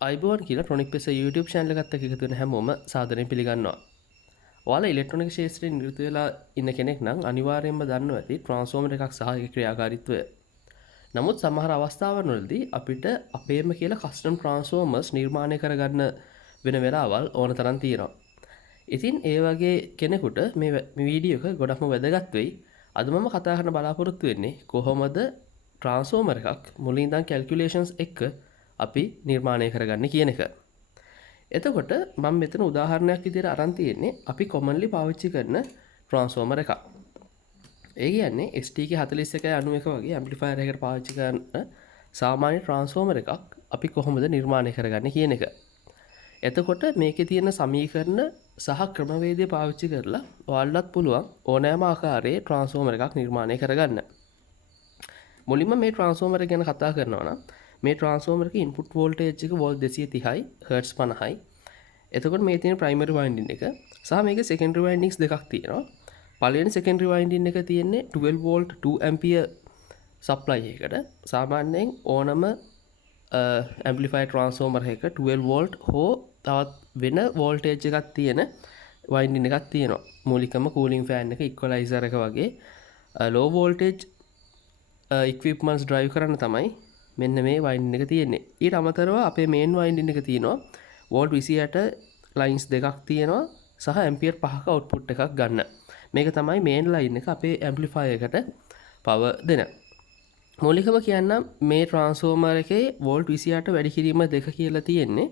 අයිබෝන් කියලා tonic පෙස YouTube channel එකත් එක්ක එකතු වෙන හැමෝම සාදරයෙන් පිළිගන්නවා. ඔයාලා ඉලෙක්ට්‍රොනික ක්ෂේත්‍රයේ නිරත වෙලා ඉන්න කෙනෙක් නම් අනිවාර්යයෙන්ම දන්නවා ඇති ට්‍රාන්ස්ෆෝමර් එකක් සහ ඒකේ ක්‍රියාකාරීත්වය. නමුත් සමහර අවස්ථාවන්වලදී අපිට අපේම කියලා කස්ටම් ට්‍රාන්ස්ෆෝමර්ස් නිර්මාණය කරගන්න වෙන වෙලාවල් ඕන තරම් තියෙනවා. ඉතින් ඒ වගේ කෙනෙකුට මේ වීඩියෝ එක ගොඩක්ම වැදගත් වෙයි. අද මම කතා කරන්න බලාපොරොත්තු වෙන්නේ කොහොමද ට්‍රාන්ස්ෆෝමර් එකක් මුලින් ඉඳන් කැල්කියුලේෂන්ස් එක්ක අපි නිර්මාණය කරගන්න කියන එක. එතකොට මම මෙතන උදාහරණයක් විදිහට අරන් තියෙන්නේ අපි කොමන්ලි පාවිච්චි කරන ට්‍රාන්ස්ෆෝමර් එකක්. ඒ කියන්නේ STK4191 වගේ ඇම්ප්ලිෆයර් එකකට පාවිච්චි කරන සාමාන්‍ය ට්‍රාන්ස්ෆෝමර් එකක් අපි කොහොමද නිර්මාණය කරගන්නේ කියන එක. එතකොට මේකේ තියෙන සමීකරණ සහ ක්‍රමවේදය පාවිච්චි කරලා ඔයාලටත් පුළුවන් ඕනෑම ආකාරයේ ට්‍රාන්ස්ෆෝමර් එකක් නිර්මාණය කරගන්න. මුලින්ම මේ ට්‍රාන්ස්ෆෝමර් එක ගැන කතා කරනවා නම් මේ ට්‍රාන්ස්ෆෝමර් එකේ ඉන්පුට් වෝල්ටේජ් එක වෝල්ට් 230යි හර්ට්ස් 50යි. එතකොට මේ තියෙන ප්‍රයිමරි වයින්ඩින් එක සහ මේකේ සෙකන්ඩරි වයින්ඩින්ග්ස් දෙකක් තියෙනවා. පළවෙනි සෙකන්ඩරි වයින්ඩින් එක තියෙන්නේ 12 වෝල්ට් 2 ඇම්පියර් සප්ලයි එකකට. සාමාන්‍යයෙන් ඕනම ඇම්ප්ලිෆයර් ට්‍රාන්ස්ෆෝමර් එකක 12 වෝල්ට් හෝ තවත් වෙන වෝල්ටේජ් එකක් තියෙන වයින්ඩින් එකක් තියෙනවා. මූලිකම කූලින් ෆෑන් එක ඉක්වලයිසර් එක වගේ ලෝ වෝල්ටේජ් ඉක්විප්මන්ට්ස් ඩ්‍රයිව් කරන්න තමයි මෙන්න මේ වයින්ඩින් එක තියෙන්නේ. ඊට අමතරව අපේ මේන් වයින්ඩින් එක තියෙනවා වෝල්ට් 28 ලයින්ස් දෙකක් තියෙනවා සහ ඇම්පියර් 5ක අවුට්පුට් එකක් ගන්න. මේක තමයි මේන් ලයින් එක අපේ ඇම්ප්ලිෆයර් එකට පවර් දෙන. මූලිකව කියන්නම් මේ ට්‍රාන්ස්ෆෝමර් එකේ වෝල්ට් 28 වැඩි කිරීම 2 කියලා තියෙන්නේ.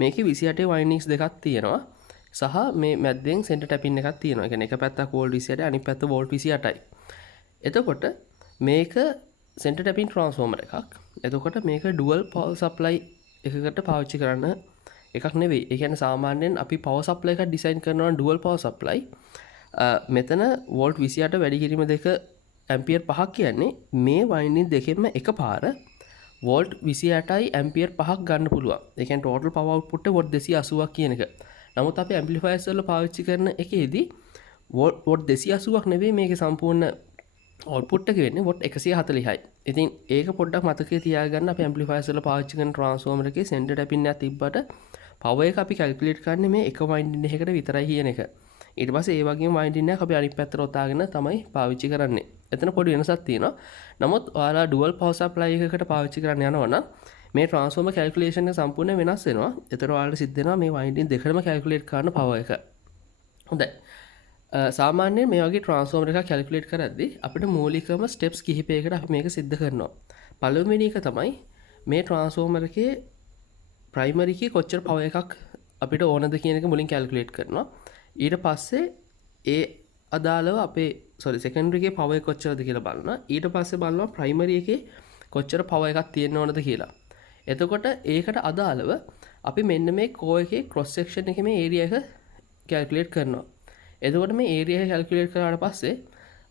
මේකේ 28 වයින්ඩින්ග්ස් දෙකක් තියෙනවා සහ මේ මැද්දෙන් සෙන්ටර් ටැපින් එකක් තියෙනවා. ඒ කියන්නේ එක පැත්තක් වෝල්ට් 28 අනිත් පැත්ත වෝල්ට් 28යි. එතකොට මේක සෙන්ටර් ටැපින් ට්‍රාන්ස්ෆෝමර් එකක්. එතකොට මේක ඩුවල් පවර් සප්ලයි එකකට පාවිච්චි කරන්න එකක් නෙවෙයි. ඒ කියන්නේ සාමාන්‍යයෙන් අපි පවර් සප්ලයි එකක් ඩිසයින් කරනවා නම් ඩුවල් පවර් සප්ලයි. මෙතන වෝල්ට් 28 වැඩි කිරීම 2 ඇම්පියර් 5ක් කියන්නේ මේ වයින්ඩින් දෙකෙන්ම එකපාර වෝල්ට් 28යි ඇම්පියර් 5ක් ගන්න පුළුවන්. ඒ කියන්නේ ටෝටල් පවර් අවුට්පුට් එක වෝල්ට් 280ක් කියන එක. නමුත් අපි ඇම්ප්ලිෆයර්ස් වල පාවිච්චි කරන එකේදී වෝල්ට් 280ක් නෙවෙයි මේකේ සම්පූර්ණ අවුට්පුට් එක වෙන්නේ වෝල්ට් 140යි. ඉතින් ඒක පොඩ්ඩක් මතකයේ තියාගන්න අපි ඇම්ප්ලිෆයර්ස් වල පාවිච්චි කරන ට්‍රාන්ස්ෆෝමර් එකේ සෙන්ටර් ටැපින් එකක් තිබ්බට පවර් එක අපි කැල්කියුලේට් කරන්නේ මේ එක වයින්ඩින් එකකට විතරයි කියන එක. ඊට පස්සේ ඒ වගේම වයින්ඩින් එකක් අපි අනිත් පැත්තට ඔතාගෙන තමයි පාවිච්චි කරන්නේ. එතන පොඩි වෙනසක් තියෙනවා. නමුත් ඔයාලා ඩුවල් පවර් සප්ලයි එකකට පාවිච්චි කරන්න යනවා නම් මේ ට්‍රාන්ස්ෆෝමර් කැල්කියුලේෂන් එක සම්පූර්ණ වෙනස් වෙනවා. ඒතර ඔයාලට සිද්ධ වෙනවා මේ වයින්ඩින් දෙකම කැල්කියුලේට් කරන්න පවර් එක. හොඳයි. සාමාන්‍යයෙන් මේ වගේ ට්‍රාන්ස්ෆෝමර් එකක් කැල්කියුලේට් කරද්දී අපිට මූලිකම ස්ටෙප්ස් කිහිපයකට අපි මේක සිද්ධ කරනවා. පළවෙනි එක තමයි මේ ට්‍රාන්ස්ෆෝමර් එකේ ප්‍රයිමරි එකේ කොච්චර පවර් එකක් අපිට ඕනද කියන එක මුලින් කැල්කියුලේට් කරනවා. ඊට පස්සේ ඒ අදාළව අපේ සෙකන්ඩරි එකේ පවර් එක කොච්චරද කියලා බලනවා. ඊට පස්සේ බලනවා ප්‍රයිමරි එකේ කොච්චර පවර් එකක් තියෙන්න ඕනද කියලා. එතකොට ඒකට අදාළව අපි මෙන්න මේ කෝ එකේ ක්‍රොස් සෙක්ෂන් එකේ මේ ඒරියා එක කැල්කියුලේට් කරනවා. එතකොට මේ ඒරියා එක කැල්කියුලේට් කරාට පස්සේ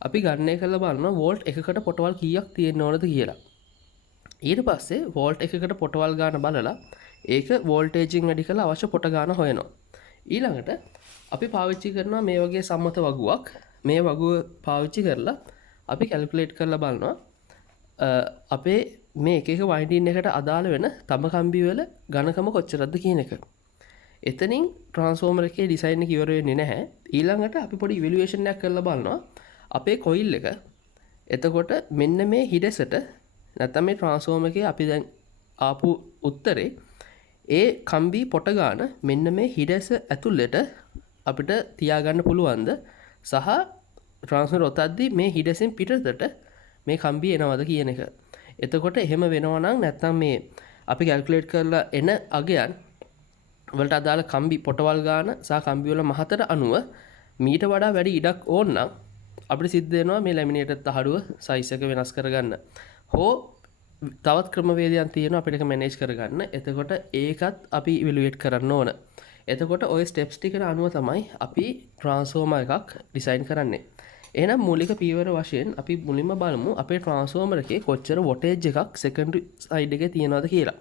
අපි ගණනය කරලා බලනවා වෝල්ට් එකකට පොටවල් කීයක් තියෙන්න ඕනද කියලා. ඊට පස්සේ වෝල්ට් එකකට පොටවල් ගාන බලලා ඒක වෝල්ටේජින් වැඩි කරලා අවශ්‍ය පොට ගාන හොයනවා. ඊළඟට අපි පාවිච්චි කරනවා මේ වගේ සම්මත වගුවක්. මේ වගුව පාවිච්චි කරලා අපි කැල්කියුලේට් කරලා බලනවා අපේ මේ එක එක වයින්ඩින් එකට අදාළ වෙන තම කම්බි වල ඝනකම කොච්චරද කියන එක. එතනින් ට්‍රාන්ස්ෆෝමර් එකේ ඩිසයින් එක ඉවර වෙන්නේ නැහැ. ඊළඟට අපි පොඩි ඉවැලුවේෂන් එකක් කරලා බලනවා අපේ කොයිල් එක. එතකොට මෙන්න මේ හිඩැසට නැත්නම් මේ ට්‍රාන්ස්ෆෝමර් එකේ අපි දැන් ආපු උත්තරේ ඒ කම්බි පොට ගාන මෙන්න මේ හිඩැස ඇතුළට අපිට තියාගන්න පුළුවන්ද සහ ට්‍රාන්ස්ෆෝමර් ඔතද්දී මේ හිඩැසෙන් පිටතට මේ කම්බි එනවද කියන එක. එතකොට එහෙම වෙනවා නම් නැත්නම් මේ අපි කැල්කියුලේට් කරලා එන අගයන් වලට අදාළ කම්බි පොටවල් ගාන සහ කම්බි වල මහතට අනුව මීට වඩා වැඩි ඉඩක් ඕන නම් අපිට සිද්ධ වෙනවා මේ ලැමිනේටර් තහඩුව සයිස් එක වෙනස් කරගන්න. හෝ තවත් ක්‍රමවේදයන් තියෙනවා අපිට ඒක මැනේජ් කරගන්න. එතකොට ඒකත් අපි ඉවැලුවේට් කරන්න ඕන. එතකොට ওই ස්ටෙප්ස් ටිකට අනුව තමයි අපි ට්‍රාන්ස්ෆෝමර් එකක් ඩිසයින් කරන්නේ. එහෙනම් මූලික පියවර වශයෙන් අපි මුලින්ම බලමු අපේ ට්‍රාන්ස්ෆෝමර් එකේ කොච්චර වොටේජ් එකක් සෙකන්ඩරි සයිඩ් එකේ තියනවද කියලා.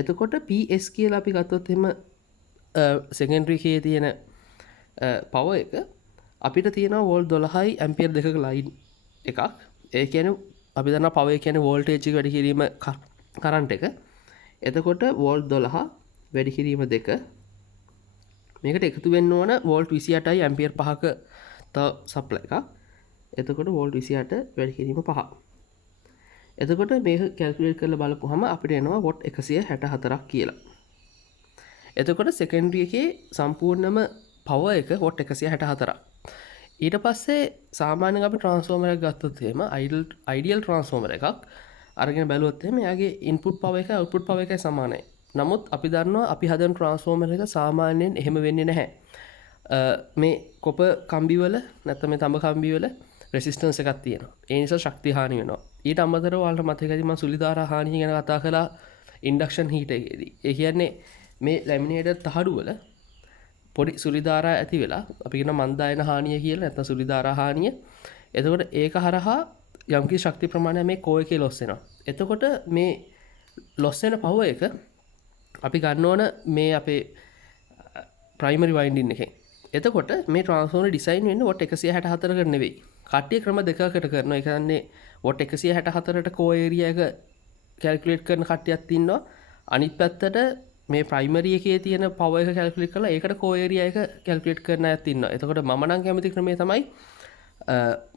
එතකොට PS කියලා අපි ගත්තොත් එහෙම සෙකන්ඩරි එකේ තියෙන පවර් එක අපිට තියෙනවා වෝල්ට් 12යි ඇම්පියර් 2ක ලයින් එකක්. ඒ කියන්නේ අපි දන්නවා පවර් කියන්නේ වෝල්ටේජ් එක වැඩි කිරීම කරන්ට් එක. එතකොට වෝල්ට් 12 වැඩි කිරීම 2 මේකට එකතු වෙන්න ඕන වෝල්ට් 28යි ඇම්පියර් 5ක තව සප්ලයි එකක්. එතකොට වෝල්ට් 28 වැඩි කිරීම 5. එතකොට මේක කැල්කියුලේට් කරලා බලපුවහම අපිට එනවා වොට් 164ක් කියලා. එතකොට සෙකන්ඩරි එකේ සම්පූර්ණම පවර් එක වොට් 164ක්. ඊට පස්සේ සාමාන්‍යයෙන් අපි ට්‍රාන්ස්ෆෝමර් එකක් ගත්තොත් එහෙම අයිඩියල් ට්‍රාන්ස්ෆෝමර් එකක් අරගෙන බැලුවොත් එහෙම එයාගේ ඉන්පුට් පවර් එකයි අවුට්පුට් පවර් එකයි සමානයි. නමුත් අපි දන්නවා අපි හදන ට්‍රාන්ස්ෆෝමර් එක සාමාන්‍යයෙන් එහෙම වෙන්නේ නැහැ. මේ කොප කම්බිවල නැත්නම් මේ තඹ කම්බිවල රෙසිස්ටන්ස් එකක් තියෙනවා. ඒ නිසා ශක්තිය හානි වෙනවා. ඊට අමතරව ඔයාලට මතක ඇති මම සුලිධාරා හානිය ගැන කතා කළා ඉන්ඩක්ෂන් හීටර් එකේදී. ඒ කියන්නේ මේ ලැමිනේටර් තහඩු වල පොඩි සුලිධාරා ඇති වෙලා අපි කියන මන්දායන හානිය කියලා නැත්නම් සුලිධාරා හානිය. එතකොට ඒක හරහා යම්කිසි ශක්ති ප්‍රමාණයක් මේ කෝ එකේ ලොස් වෙනවා. එතකොට මේ ලොස් වෙන පවර් එක අපි ගන්න ඕන මේ අපේ ප්‍රයිමරි වයින්ඩින් එකෙන්. එතකොට මේ ට්‍රාන්ස්ෆෝමර් ඩිසයින් වෙන්නේ වොට් 164කට නෙවෙයි. කට්ටිය ක්‍රම දෙකකට කරනවා. ඒ කියන්නේ වොට් 164ට කෝ ඒරියා එක කැල්කියුලේට් කරන කට්ටියක් ඉන්නවා. අනිත් පැත්තට මේ ප්‍රයිමරි එකේ තියෙන පවර් එක කැල්කියුලේට් කරලා ඒකට කෝ ඒරියා එක කැල්කියුලේට් කරන අයත් ඉන්නවා. එතකොට මම නම් කැමති ක්‍රමය තමයි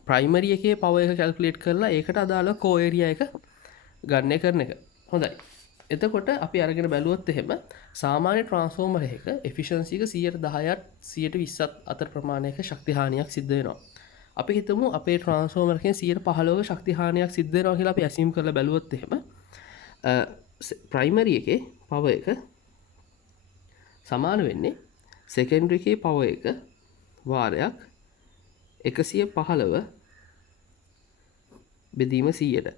ප්‍රයිමරි එකේ පවර් එක කැල්කියුලේට් කරලා ඒකට අදාළ කෝ ඒරියා එක ගන්න කරන එක. හොඳයි. එතකොට අපි අරගෙන බැලුවොත් එහෙම සාමාන්‍ය ට්‍රාන්ස්ෆෝමර් එකක එෆිෂන්සි එක 10%ත් 120ත් අතර ප්‍රමාණයක ශක්ති හානියක් සිද්ධ වෙනවා. අපි හිතමු අපේ ට්‍රාන්ස්ෆෝමර් එකෙන් 115ක ශක්ති හානියක් සිද්ධ වෙනවා කියලා අපි ඇසියුම් කරලා බැලුවොත් එහෙම ප්‍රයිමරි එකේ පවර් එක සමාන වෙන්නේ සෙකන්ඩරි එකේ පවර් එක වාරයක් 115 බෙදීම 100ට.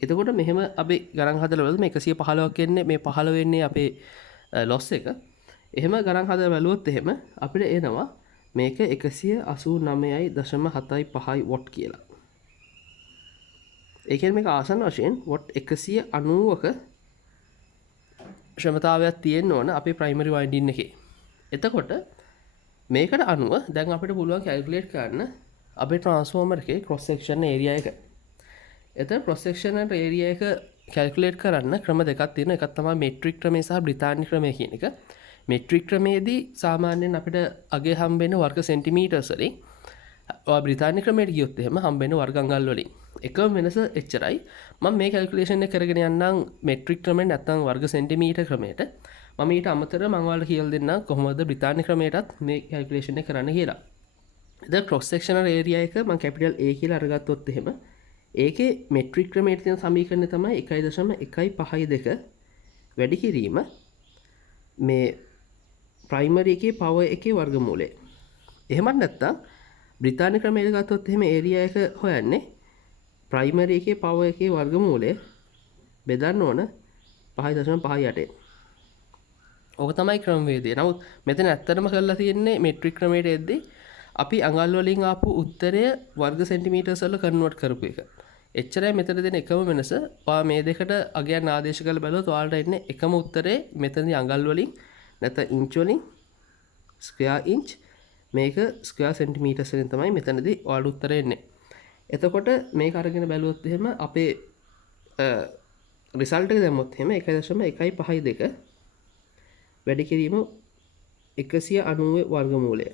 එතකොට මෙහෙම අපි ගණන් හදලා බලද්දි මේ 115ක් කියන්නේ මේ 15 වෙන්නේ අපේ ලොස් එක. එහෙම ගණන් හදලා බැලුවොත් එහෙම අපිට එනවා මේක 189.75 වොට් කියලා. ඒ කියන්නේ මේක ආසන්න වශයෙන් වොට් 190ක ක්ෂමතාවයක් තියෙන්න ඕන අපේ ප්‍රයිමරි වයින්ඩින් එකේ. එතකොට මේකට අනුව දැන් අපිට පුළුවන් කැල්කියුලේට් කරන්න අපේ ට්‍රාන්ස්ෆෝමර් එකේ ක්‍රොස් සෙක්ෂන් ඒරියා එක. එතන ක්‍රොස් සෙක්ෂනල් ඒරියා එක කැල්කියුලේට් කරන්න ක්‍රම දෙකක් තියෙනවා. එකක් තමයි මෙට්‍රික් ක්‍රමය සහ බ්‍රිතාන්‍ය ක්‍රමය කියන එක. මෙට්‍රික් ක්‍රමයේදී සාමාන්‍යයෙන් අපිට අගේ හම්බෙන වර්ග සෙන්ටිමීටර්ස් වලින් බ්‍රිතාන්‍ය ක්‍රමයට ගියොත් එහෙම හම්බෙන වර්ග අඟල් වලින් එකම වෙනස එච්චරයි. මම මේ කැල්කියුලේෂන් එක කරගෙන යන්නම් මෙට්‍රික් ක්‍රමයෙන් නැත්නම් වර්ග සෙන්ටිමීටර් ක්‍රමයට. මම ඊට අමතරව මම ඔයාලට කියලා දෙන්නම් කොහොමද බ්‍රිතාන්‍ය ක්‍රමයටත් මේ කැල්කියුලේෂන් එක කරන්න කියලා. ඉතින් ක්‍රොස් සෙක්ෂනල් ඒරියා එක මම කැපිටල් A කියලා අරගත්තොත් එහෙම ඒකේ මෙට්‍රික් ක්‍රමයට තියෙන සමීකරණය තමයි 1.152 වැඩි කිරීම මේ ප්‍රයිමරි එකේ පවර් එකේ වර්ගමූලය. එහෙමත් නැත්නම් බ්‍රිතාන්‍ය ක්‍රමයට ගත්තොත් එහෙම ඒරියා එක හොයන්නේ ප්‍රයිමරි එකේ පවර් එකේ වර්ගමූලය බෙදන්න ඕන 5.58. ඕක තමයි ක්‍රමවේදය. නමුත් මෙතන ඇත්තටම කරලා තියෙන්නේ මෙට්‍රික් ක්‍රමයට එද්දී අපි අඟල් වලින් ආපු උත්තරය වර්ග සෙන්ටිමීටර්ස් වල කන්වර්ට් කරපු එක. එච්චරයි මෙතන දෙන එකම වෙනස. ඔයා මේ දෙකට අගයන් ආදේශ කරලා බලුවොත් ඔයාලට එන්නේ එකම උත්තරේ මෙතනදී අඟල් වලින් නැත්නම් ඉන්ච් වලින් ස්ක්වෙයාර් ඉන්ච් මේක ස්ක්වෙයාර් සෙන්ටිමීටර්ස් වලින් තමයි මෙතනදී ඔයාලට උත්තරේ එන්නේ. එතකොට මේක අරගෙන බැලුවොත් එහෙම අපේ රිසල්ට් එක දැම්මොත් එහෙම 1.152 වැඩි කිරීම 190 වර්ගමූලය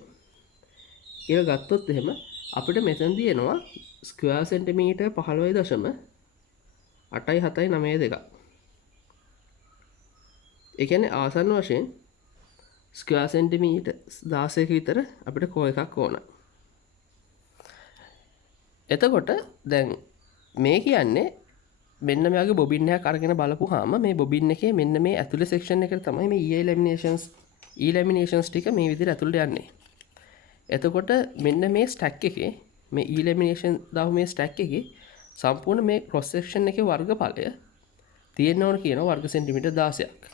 කියලා ගත්තොත් එහෙම අපිට මෙතනදී එනවා ස්ක්වෙයාර් සෙන්ටිමීටර් 15.87992. ඒ කියන්නේ ආසන්න වශයෙන් ස්ක්වෙයාර් සෙන්ටිමීටර් 16ක විතර අපිට කෝ එකක් ඕන. එතකොට දැන් මේ කියන්නේ මෙන්න මෙයාගේ බොබින් එකක් අරගෙන බලපුවාම මේ බොබින් එකේ මෙන්න මේ ඇතුලේ සෙක්ෂන් එකට තමයි මේ E ලැමිනේෂන්ස් ටික මේ විදිහට ඇතුළට යන්නේ. එතකොට මෙන්න මේ ස්ටැක් එකේ මේ E ලැමිනේෂන් දාපු මේ ස්ටැක් එකේ සම්පූර්ණ මේ ක්‍රොස් සෙක්ෂන් එකේ වර්ගඵලය තියෙන්න ඕන කියනවා වර්ග සෙන්ටිමීටර් 16ක්.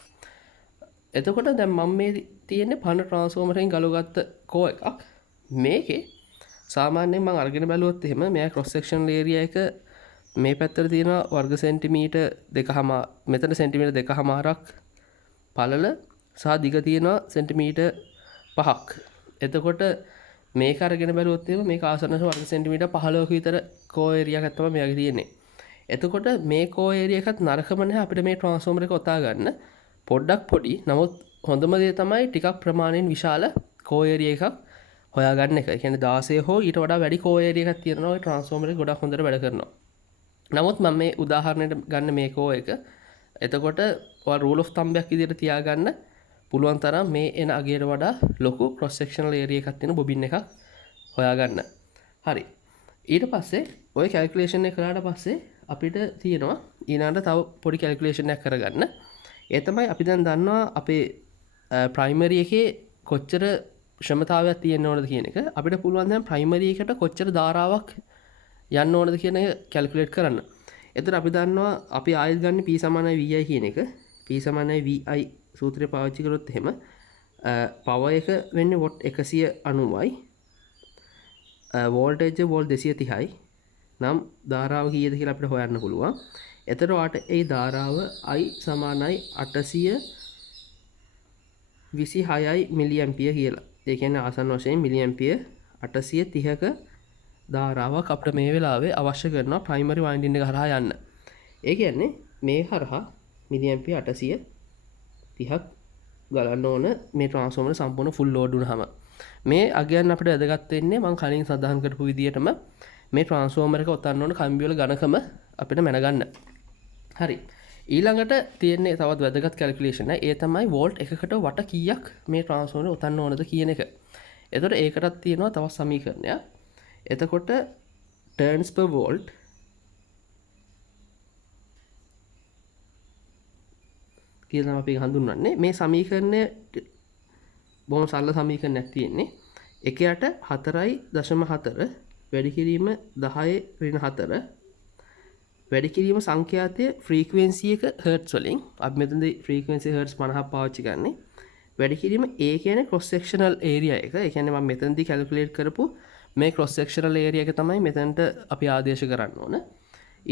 එතකොට දැන් මම මේ තියෙන්නේ පන ට්‍රාන්ස්ෆෝමරෙන් ගලවගත්ත කෝ එකක්. මේකේ සාමාන්‍යයෙන් මම අරගෙන බැලුවොත් එහෙම මෙයා ක්‍රොස් සෙක්ෂනල් ඒරියා එක මේ පැත්තට තියෙනවා වර්ග සෙන්ටිමීටර් 2.5 මෙතන සෙන්ටිමීටර් 2.5ක් පළල සහ දිග තියෙනවා සෙන්ටිමීටර් 5ක්. එතකොට මේක අරගෙන බැලුවොත් එහෙම මේක ආසන්නව වර්ග සෙන්ටිමීටර් 15ක විතර කෝ ඒරියා එකක් තමයි මෙයාගේ තියෙන්නේ. එතකොට මේ කෝ ඒරියා එකත් නරකම නැහැ අපිට මේ ට්‍රාන්ස්ෆෝමර් එක ඔතා ගන්න. පොඩ්ඩක් පොඩි නමුත් හොඳම දේ තමයි ටිකක් ප්‍රමාණයෙන් විශාල කෝයරිය එකක් හොයාගන්න එක. කියන්නේ 16 හෝ ඊට වඩා වැඩි කෝයරිය එකක් තියෙනවා ඒ ට්‍රාන්ස්ෆෝමර් එක ගොඩක් හොඳට වැඩ කරනවා. නමුත් මම මේ උදාහරණයට ගන්න මේ කෝ එක. එතකොට ඔයා රූල් ඔෆ් තම්බ් එකක් විදිහට තියාගන්න පුළුවන් තරම් මේ එන අගයට වඩා ලොකු ක්‍රොස් සෙක්ෂනල් ඒරියා එකක් තියෙන බොබින් එකක් හොයාගන්න. හරි. ඊට පස්සේ ඔය කැල්කියුලේෂන් එක කරාට පස්සේ අපිට තියෙනවා ඊළඟට තව පොඩි කැල්කියුලේෂන් එකක් කරගන්න. ඒ තමයි අපි දැන් දන්නවා අපේ ප්‍රයිමරි එකේ කොච්චර ශ්‍රමතාවයක් තියෙන්න ඕනද කියන එක. අපිට පුළුවන් දැන් ප්‍රයිමරි එකට කොච්චර ධාරාවක් යන්න ඕනද කියන එක කැල්කියුලේට් කරන්න. එතකොට අපි දන්නවා අපි ආයෙත් ගන්න P = VI කියන එක. P = VI සූත්‍රය පාවිච්චි කරොත් එහෙම පවර් එක වෙන්නේ වොට් 190යි. වෝල්ටේජ් වෝල්ට් 230යි. නම් ධාරාව කීයද කියලා අපිට හොයන්න පුළුවන්. එතකොට ඔයාට ඒ ධාරාව I = 826යි මිලි ඇම්පියර් කියලා. ඒ කියන්නේ ආසන්න වශයෙන් මිලි ඇම්පියර් 830ක ධාරාවක් අපිට මේ වෙලාවේ අවශ්‍ය කරනවා ප්‍රයිමරි වයින්ඩින් එක හරහා යන්න. ඒ කියන්නේ මේ හරහා මිලි ඇම්පියර් 830ක් ගලන්න ඕන මේ ට්‍රාන්ස්ෆෝමර් සම්පූර්ණ ෆුල් ලෝඩ් වුණාම. මේ අගයන් අපිට වැදගත් වෙන්නේ මම කලින් සඳහන් කරපු විදිහටම මේ ට්‍රාන්ස්ෆෝමර් එක ඔතන්න ඕන කම්බි වල ඝනකම අපිට මැනගන්න. හරි. ඊළඟට තියෙන්නේ තවත් වැදගත් කැල්කියුලේෂන් එක. ඒ තමයි වෝල්ට් එකකට වට කීයක් මේ ට්‍රාන්ස්ෆෝමර් ඔතන්න ඕනද කියන එක. එතකොට ඒකටත් තියෙනවා තවත් සමීකරණයක්. එතකොට turns per volt කියලා අපි හඳුන්වන්නේ. මේ සමීකරණය බොහොම සරල සමීකරණයක් තියෙන්නේ. 1යට 4.4 වැඩි කිරීම 10 ඍණ 4 වැඩි කිරීම සංඛ්‍යාතය ෆ්‍රීකවෙන්සි එක හර්ට්ස් වලින් අපි මෙතනදී ෆ්‍රීකවෙන්සි හර්ට්ස් 50ක් පාවිච්චි කරන්නේ. වැඩි කිරීම A කියන්නේ ක්‍රොස් සෙක්ෂනල් ඒරියා එක. ඒ කියන්නේ මම මෙතනදී කැල්කියුලේට් කරපු මේ ක්‍රොස් සෙක්ෂනල් ඒරියා එක තමයි මෙතනට අපි ආදේශ කරන්න ඕන.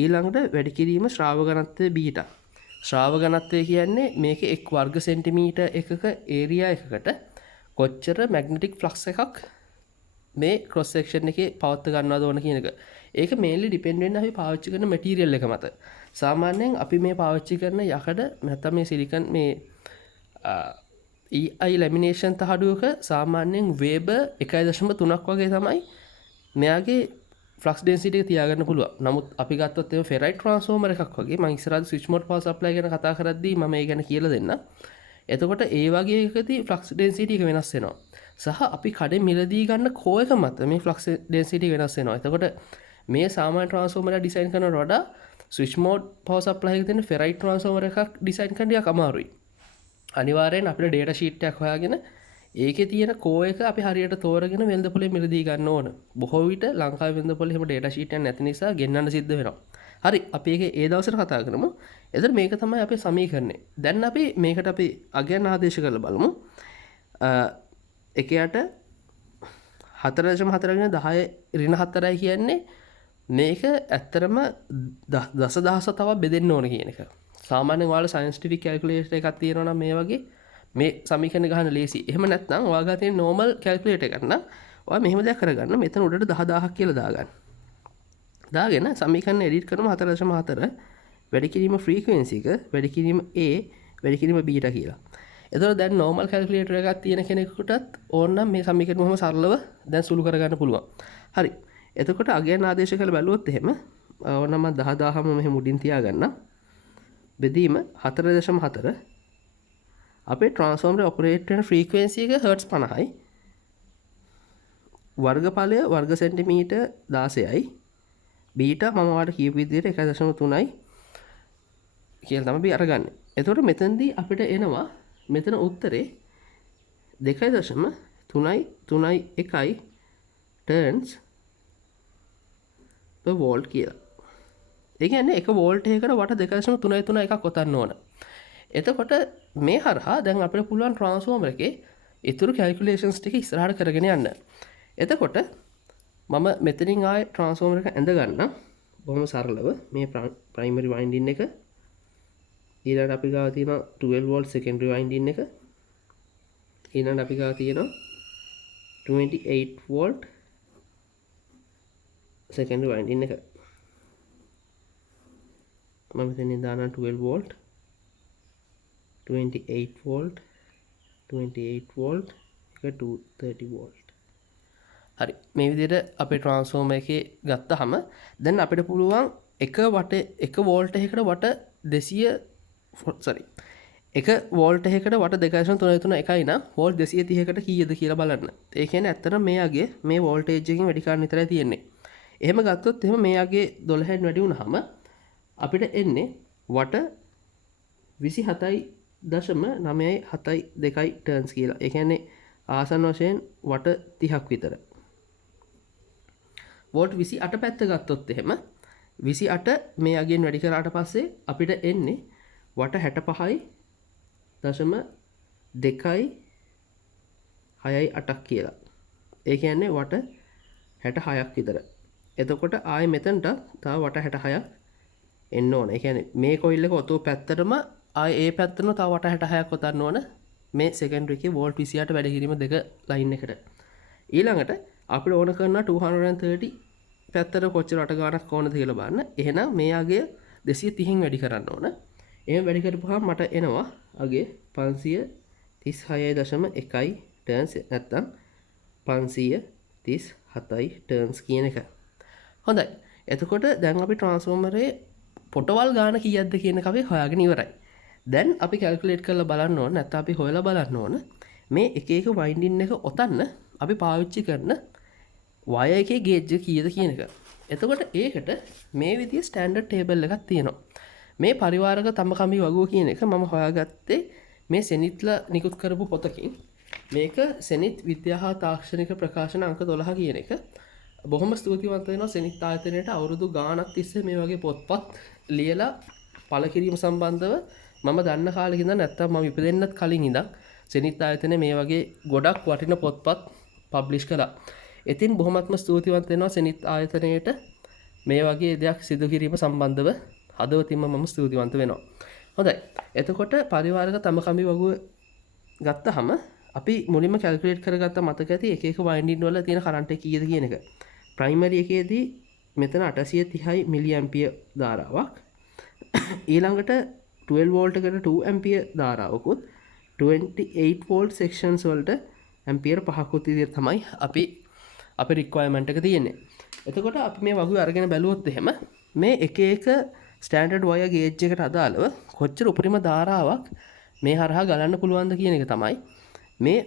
ඊළඟට වැඩි කිරීම ශ්‍රාව ඝනත්වය බීටා. ශ්‍රාව ඝනත්වය කියන්නේ මේක එක් වර්ග සෙන්ටිමීටර් එකක ඒරියා එකකට කොච්චර මැග්නටික් ෆ්ලක්ස් එකක් මේ ක්‍රොස් සෙක්ෂන් එකේ පවත්ව ගන්නවද ඕන කියන එක. ඒක මේන්ලි ඩිපෙන්ඩ් වෙන්නේ අපි පාවිච්චි කරන මැටීරියල් එක මත. සාමාන්‍යයෙන් අපි මේ පාවිච්චි කරන යකඩ නැත්නම් මේ සිලිකන් මේ EI ලැමිනේෂන් තහඩුවක සාමාන්‍යයෙන් වේබර් 1.3ක් වගේ තමයි මෙයාගේ ෆ්ලක්ස් ඩෙන්සිටි එක තියාගන්න පුළුවන්. නමුත් අපි ගත්තොත් ඒ ෆෙරයිට් ට්‍රාන්ස්ෆෝමර් එකක් වගේ මම ඉස්සරහට ස්විච් මෝඩ් පවර් සප්ලයි ගැන කතා කරද්දී මම ඒ ගැන කියලා දෙන්නම්. එතකොට ඒ වගේ එකදී ෆ්ලක්ස් ඩෙන්සිටි එක වෙනස් වෙනවා. සහ අපි කඩේ මිලදී ගන්න කෝ එක මත මේ ෆ්ලක්ස් ඩෙන්සිටි වෙනස් වෙනවා. එතකොට මේ සාමාන්‍ය ට්‍රාන්ස්ෆෝමර් එක ඩිසයින් කරනවට වඩා ස්විච් මෝඩ් පවර් සප්ලයි එකේ තියෙන ෆෙරයිට් ට්‍රාන්ස්ෆෝමර් එකක් ඩිසයින් කරන්න ටිකක් අමාරුයි. අනිවාර්යෙන් අපිට ඩේටා ෂීට් එකක් හොයාගෙන ඒකේ තියෙන කෝ එක අපි හරියට තෝරගෙන වෙළඳ පොලේ මිලදී ගන්න ඕන. බොහෝ විට ලංකාවේ වෙළඳ පොලේ එහෙම ඩේටා ෂීට් එකක් නැති නිසා ගෙන්නන්න සිද්ධ වෙනවා. හරි අපි ඒක ඒ දවසට කතා කරමු. එතන මේක තමයි අපේ සමීකරණය. දැන් අපි මේකට අපි අගයන් ආදේශ කරලා බලමු. 1යට 4.4 ගෙන 10 ඍණ 4යි කියන්නේ මේක ඇත්තරම දසදහස තව බෙදෙන්න ඕන කියන එක. සාමාන්‍යයෙන් ඔයාලා සයන්ටිෆික් කැල්කියුලේටර් එකක් තියෙනවා නම් මේ වගේ මේ සමීකරණ ගහන්න ලේසි. එහෙම නැත්නම් ඔයාලා තියෙන නෝමල් කැල්කියුලේටර් එකක් නම් ඔයා මෙහෙම දෙයක් කරගන්න. මෙතන උඩට 10000ක් කියලා දාගන්න. දාගෙන සමීකරණ එඩිට් කරමු 4.4 වැඩි කිරීම ෆ්‍රීකවෙන්සි එක වැඩි කිරීම A වැඩි කිරීම බීටා කියලා. එතකොට දැන් නෝමල් කැල්කියුලේටර් එකක් තියෙන කෙනෙකුටත් ඕනනම් මේ සමීකරණ බොහොම සරලව දැන් සුළු කරගන්න පුළුවන්. හරි. එතකොට අගයන් ආදේශ කරලා බැලුවොත් එහෙම ඕනම 10000ම මෙහෙම උඩින් තියාගන්න. බෙදීම 4.4 අපේ ට්‍රාන්ස්ෆෝමර් ඔපරේට් වෙන ෆ්‍රීකවෙන්සි එක හර්ට්ස් 50යි. වර්ගඵලය වර්ග සෙන්ටිමීටර් 16යි. බීටා මම ඔයාලට කියපු විදිහට 1.3යි කියලා තමයි අපි අරගන්නේ. එතකොට මෙතනදී අපිට එනවා මෙතන උත්තරේ 2.331 turns per volt කියලා. ඒ කියන්නේ එක වෝල්ට් එකකට වට 2.331ක් ඔතන්න ඕන. එතකොට මේ හරහා දැන් අපිට පුළුවන් ට්‍රාන්ස්ෆෝමර් එකේ ඊතුරු කැල්කියුලේෂන්ස් ටික ඉස්සරහට කරගෙන යන්න. එතකොට මම මෙතනින් ආයේ ට්‍රාන්ස්ෆෝමර් එක ඇඳ ගන්න. බොහොම සරලව මේ ප්‍රයිමරි වයින්ඩින් එක ඊළඟට අපි ගාව තියෙනවා 12 volt secondary winding එක. ඊළඟට අපි ගාව තියෙනවා 28 volt secondary winding එක. මම මෙතනින් දානවා 12 volt 28 වෝල්ට් 28 වෝල්ට් එක 230 වෝල්ට්. හරි මේ විදිහට අපේ ට්‍රාන්ස්ෆෝමර් එකේ ගත්තාම දැන් අපිට පුළුවන් එක වෝල්ට් එකකට වට 200 එක වෝල්ට් එකකට වට 2.33 නම් වෝල්ට් 230කට කීයද කියලා බලන්න. ඒ කියන්නේ ඇත්තටම මෙයාගේ මේ වෝල්ටේජ් එකකින් වැඩි කාරණා විතරයි තියෙන්නේ. එහෙම ගත්තොත් එහෙම මෙයාගේ 12න් වැඩි වුණාම අපිට එන්නේ වට 27.972 ටර්න්ස් කියලා. ඒ කියන්නේ ආසන්න වශයෙන් වට 30ක් විතර. වෝල්ට් 28 පැත්ත ගත්තොත් එහෙම 28 මේ අගෙන් වැඩි කරාට පස්සේ අපිට එන්නේ වට 65.268ක් කියලා. ඒ කියන්නේ වට 66ක් විතර. එතකොට ආයෙ මෙතනට තව වට 66ක් එන්න ඕන. ඒ කියන්නේ මේ කොයිල් එක ඔතෝ පැත්තටම ආයෙ ඒ පැත්තටම තව වට 66ක් ඔතන්න ඕන. මේ සෙකන්ඩරි එකේ වෝල්ට් 28 වැඩි කිරීම දෙක ලයින් එකට. ඊළඟට අපිට ඕන කරන 230 පැත්තට කොච්චර අට ගානක් ඕනද කියලා බලන්න. එහෙනම් මේ අගය 230න් වැඩි කරන්න ඕන. එහෙම වැඩි කරපුවාම මට එනවා අගය 536.1 ටර්න්ස් නැත්තම් 537යි ටර්න්ස් කියන එක. හොඳයි. එතකොට දැන් අපි ට්‍රාන්ස්ෆෝමරේ පොටවල් ගාන කීයක්ද කියන එක අපි හොයාගෙන ඉවරයි. දැන් අපි කැල්කුලේට් කරලා බලන්න ඕන නැත්නම් අපි හොයලා බලන්න ඕන මේ එක එක වයින්ඩින් එක ඔතන්න අපි පාවිච්චි කරන වයර් එකේ ගේජ් එක කීයද කියන එක. එතකොට ඒකට මේ විදිහේ ස්ටෑන්ඩඩ් ටේබල් එකක් තියෙනවා. මේ පරිවාරක තම කම්බි වගුව කියන එක මම හොයාගත්තේ මේ සෙනිත්ලා නිකුත් කරපු පොතකින්. මේක සෙනිත් විද්‍යා හා තාක්ෂණික ප්‍රකාශන අංක 12 කියන එක. බොහොම ස්තුතිවන්ත වෙනවා සෙනිත් ආයතනයට අවුරුදු ගාණක් තිස්සේ මේ වගේ පොත්පත් ලියලා පළ කිරීම සම්බන්ධව මම දන්න කාලෙක ඉඳන් නැත්තම් මම ඉපදෙන්නත් කලින් ඉඳන් සෙනිත් ආයතනයේ මේ වගේ ගොඩක් වටින පොත්පත් පබ්ලිෂ් කළා. ඉතින් බොහොමත්ම ස්තුතිවන්ත වෙනවා සෙනිත් ආයතනයට මේ වගේ දෙයක් සිදු කිරීම සම්බන්ධව හදවතින්ම මම ස්තුතිවන්ත වෙනවා. හොඳයි. එතකොට පරිවාරක තම කම්බි වගුව ගත්තාම අපි මුලින්ම කැල්කියුලේට් කරගත්ත මතක ඇති එක එක වයින්ඩින් වල තියෙන කරන්ට් එක කීයද කියන එක. ප්‍රයිමරි එකේදී මෙතන 830 මිලි ඇම්පියර් ධාරාවක්. ඊළඟට 12 වෝල්ට් එකට 2 ඇම්පියර් ධාරාවකුත් 28 වෝල්ට් සෙක්ෂන්ස් වලට ඇම්පියර් 5කුත් විදිහට තමයි අපි අපේ රික්වයර්මන්ට් එක තියෙන්නේ. එතකොට අපි මේ වගුව අරගෙන බැලුවොත් එහෙම මේ එක එක ස්ටෑන්ඩඩ් වයර් ගේජ් එකට අදාළව කොච්චර උපරිම ධාරාවක් මේ හරහා ගලන්න පුළුවන්ද කියන එක තමයි මේ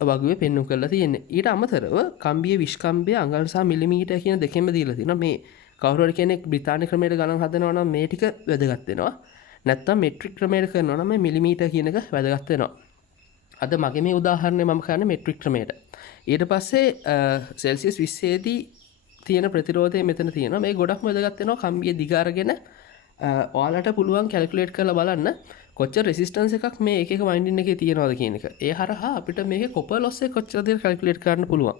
වගුවේ පෙන්වු කරලා තියෙන්නේ. ඊට අමතරව කම්බියේ විෂ්කම්බය අඟල් සහ මිලිමීටර් කියන දෙකෙන්ම දීලා තියෙනවා. මේ කවුරු හරි කෙනෙක් බ්‍රිතාන්‍ය ක්‍රමයට ගණන් හදනවා නම් මේ ටික වැදගත් වෙනවා. නැත්තම් මෙට්‍රික් ක්‍රමයට කරනවා නම් මේ මිලිමීටර් කියන එක වැදගත් වෙනවා. අද මගේ මේ උදාහරණය මම කරන්නේ මෙට්‍රික් ක්‍රමයට. ඊට පස්සේ සෙල්සියස් 20 දී තියෙන ප්‍රතිරෝධය මෙතන තියෙනවා. මේ ගොඩක්ම වැදගත් වෙනවා කම්බිය දිග අරගෙන ඔයාලට පුළුවන් කැල්කියුලේට් කරලා බලන්න කොච්චර රෙසිස්ටන්ස් එකක් මේ එක එක වයින්ඩින් එකේ තියෙනවද කියන එක. ඒ හරහා අපිට මේකේ කොපර් ලොස් එක කොච්චරද කැල්කියුලේට් කරන්න පුළුවන්.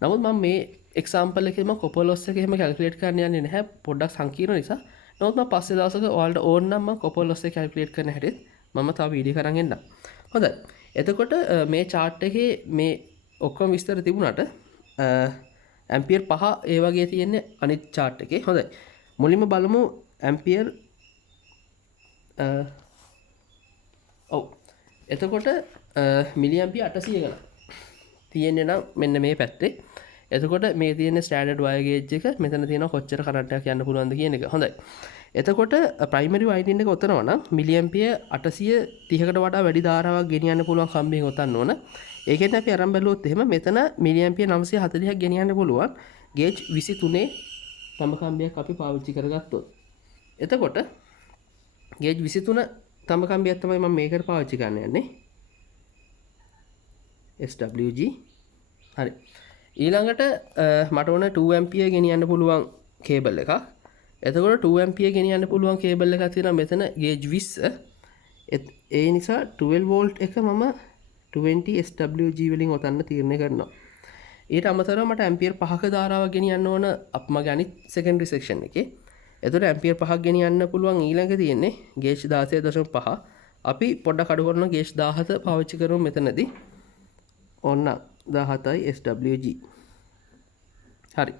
නමුත් මම මේ එක්සැම්පල් එකේ මම කොපර් ලොස් එක එහෙම කැල්කියුලේට් කරන්න යන්නේ නැහැ. පොඩ්ඩක් සංකීර්ණ නිසා. නමුත් මම පස්සේ දවසක ඔයාලට ඕන නම් මම කොපර් ලොස් එක කැල්කියුලේට් කරන හැටි මම තව වීඩියෝ කරන් එන්නම්. හොඳයි. එතකොට මේ chart එකේ මේ ඔක්කොම විස්තර තිබුණාට ඇම්පියර් 5 ඒ වගේ තියෙන්නේ අනිත් chart එකේ. හොඳයි. මුලින්ම බලමු ඇම්පියර් ඔව්. එතකොට මිලි ඇම්පියර් 800 ගණන් තියෙන්නේ නම් මෙන්න මේ පැත්තේ. එතකොට මේ තියෙන ස්ටෑන්ඩඩ් වයර් ගේජ් එක මෙතන තියෙනවා කොච්චර කරන්ට් එකක් යන්න පුළුවන්ද කියන එක. හොඳයි. එතකොට ප්‍රයිමරි වයින්ඩින් එක ඔතනවා නම් මිලි ඇම්පියර් 830කට වඩා වැඩි ධාරාවක් ගෙනියන්න පුළුවන් කම්බියෙන් ඔතන්න ඕන. ඒකෙන් අපි අරන් බැලුවොත් එහෙම මෙතන මිලි ඇම්පියර් 940ක් ගෙනියන්න පුළුවන් ගේජ් 23 තම කම්බියක් අපි පාවිච්චි කරගත්තොත්. එතකොට ගේජ් 23 තම කම්බියක් තමයි මම මේකට පාවිච්චි කරන්න යන්නේ. SWG. හරි. ඊළඟට මට ඕන 2 ඇම්පියර් ගෙනියන්න පුළුවන් කේබල් එකක්. එතකොට 2 ඇම්පියර් ගෙනියන්න පුළුවන් කේබල් එකක් තියෙනවා මෙතන ගේජ් 20. ඒ නිසා 12 වෝල්ට් එක මම 20 SWG වලින් ඔතන්න තීරණය කරනවා. ඊට අමතරව මට ඇම්පියර් 5ක ධාරාවක් ගෙනියන්න ඕන මගේ අනිත් සෙකන්ඩරි සෙක්ෂන් එකේ. එතකොට ඇම්පියර් 5ක් ගෙනියන්න පුළුවන් ඊළඟ තියෙන්නේ ගේජ් 16.5. අපි පොඩ්ඩක් අඩු කරන ගේජ් 17 පාවිච්චි කරමු මෙතනදී. ඔන්න 17යි SWG. හරි.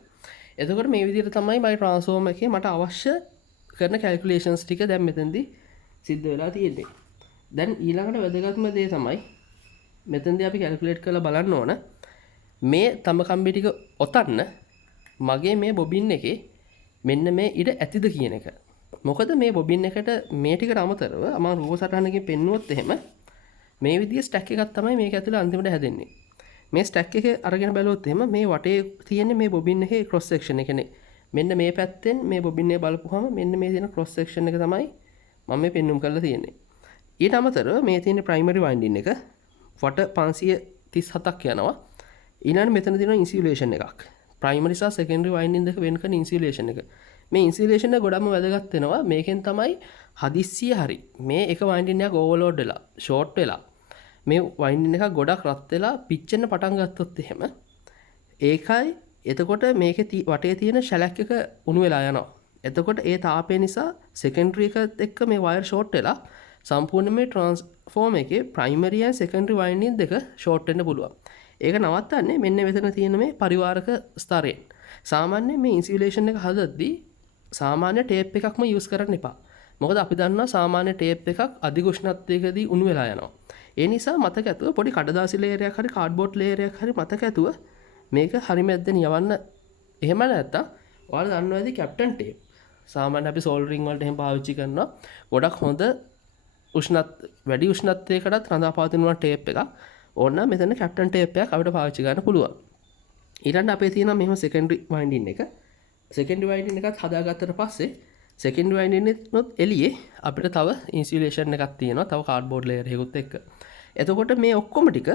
එතකොට මේ විදිහට තමයි මගේ ට්‍රාන්ස්ෆෝමර් එකේ මට අවශ්‍ය කරන කැල්කියුලේෂන්ස් ටික දැන් මෙතනදී සිද්ධ වෙලා තියෙන්නේ. දැන් ඊළඟට වැදගත්ම දේ තමයි මෙතනදී අපි කැල්කියුලේට් කරලා බලන්න ඕන මේ තම කම්බි ටික ඔතන්න මගේ මේ බොබින් එකේ මෙන්න මේ ඉඩ ඇතිද කියන එක. මොකද මේ බොබින් එකට මේ ටිකට අමතරව මම රූප සටහනකින් පෙන්නුවොත් එහෙම මේ විදිහේ ස්ටැක් එකක් තමයි මේක ඇතුලේ අන්තිමට හැදෙන්නේ. මේ ස්ටැක් එක අරගෙන බැලුවොත් එහෙම මේ වටේ තියෙන මේ බොබින් එකේ ක්‍රොස් සෙක්ෂන් එක නේ. මෙන්න මේ පැත්තෙන් මේ බොබින් එක බලපුවහම මෙන්න මේ තියෙන ක්‍රොස් සෙක්ෂන් එක තමයි මම මේ පෙන්눔 කරලා තියෙන්නේ. ඊට අමතරව මේ තියෙන ප්‍රයිමරි වයින්ඩින් එක වට 537ක් යනවා. ඊළඟ මෙතන තියෙන ඉන්සියුලේෂන් එකක්. ප්‍රයිමරි සහ සෙකන්ඩරි වයින්ඩින් දෙක වෙන් කරන ඉන්සියුලේෂන් එක. මේ ඉන්සියුලේෂන් එක ගොඩක්ම වැදගත් වෙනවා. මේකෙන් තමයි හදිස්සිය හරි මේ එක වයින්ඩින් එකක් ඕවර්ලෝඩ් වෙලා ෂෝට් වෙලා මේ වයින්ඩින් එකක් ගොඩක් රත් වෙලා පිච්චෙන්න පටන් ගත්තොත් එහෙම ඒකයි එතකොට මේකේ වටේ තියෙන ෂැලක් එක උණු වෙලා යනවා. එතකොට ඒ තාපය නිසා සෙකන්ඩරි එකත් එක්ක මේ වයර් ෂෝට් වෙලා සම්පූර්ණ මේ ට්‍රාන්ස්ෆෝර්ම එකේ ප්‍රයිමරි and සෙකන්ඩරි වයින්ඩින් දෙක ෂෝට් වෙන්න පුළුවන්. ඒක නවත්තන්නේ මෙන්න මෙතන තියෙන මේ පරිවාරක ස්තරයෙන්. සාමාන්‍යයෙන් මේ ඉන්සියුලේෂන් එක හදද්දී සාමාන්‍ය ටේප් එකක්ම යූස් කරන්න එපා. මොකද අපි දන්නවා සාමාන්‍ය ටේප් එකක් අධික උෂ්ණත්වයකදී උණු වෙලා යනවා. ඒ නිසා මතක ඇතුව පොඩි කඩදාසි ලේයරයක් හරි කාඩ්බෝඩ් ලේයරයක් හරි මතක ඇතුව මේක හරි මැද්දෙන් යවන්න. එහෙම නැත්තම් ඔයාලා දන්නවා ඇති කැප්ටන් ටේප්. සාමාන්‍ය අපි සෝල්ඩරින් වලට එහෙම පාවිච්චි කරනවා. ගොඩක් හොඳ වැඩි උෂ්ණත්වයකටත් රඳා පවතින ටේප් එකක්. ඕන්න මෙතන කැප්ටන් ටේප් එකක් අපිට පාවිච්චි කරන්න පුළුවන්. ඊළඟ අපේ තියෙනවා මෙහෙම සෙකන්ඩරි වයින්ඩින් එක. සෙකන්ඩරි වයින්ඩින් එකත් හදාගත්තට පස්සේ සෙකන්ඩරි වයින්ඩින් එකනොත් එළියේ අපිට තව ඉන්සියුලේෂන් එකක් තියෙනවා. තව කාඩ්බෝඩ් ලේයර් එකකුත් එක්ක. එතකොට මේ ඔක්කොම ටික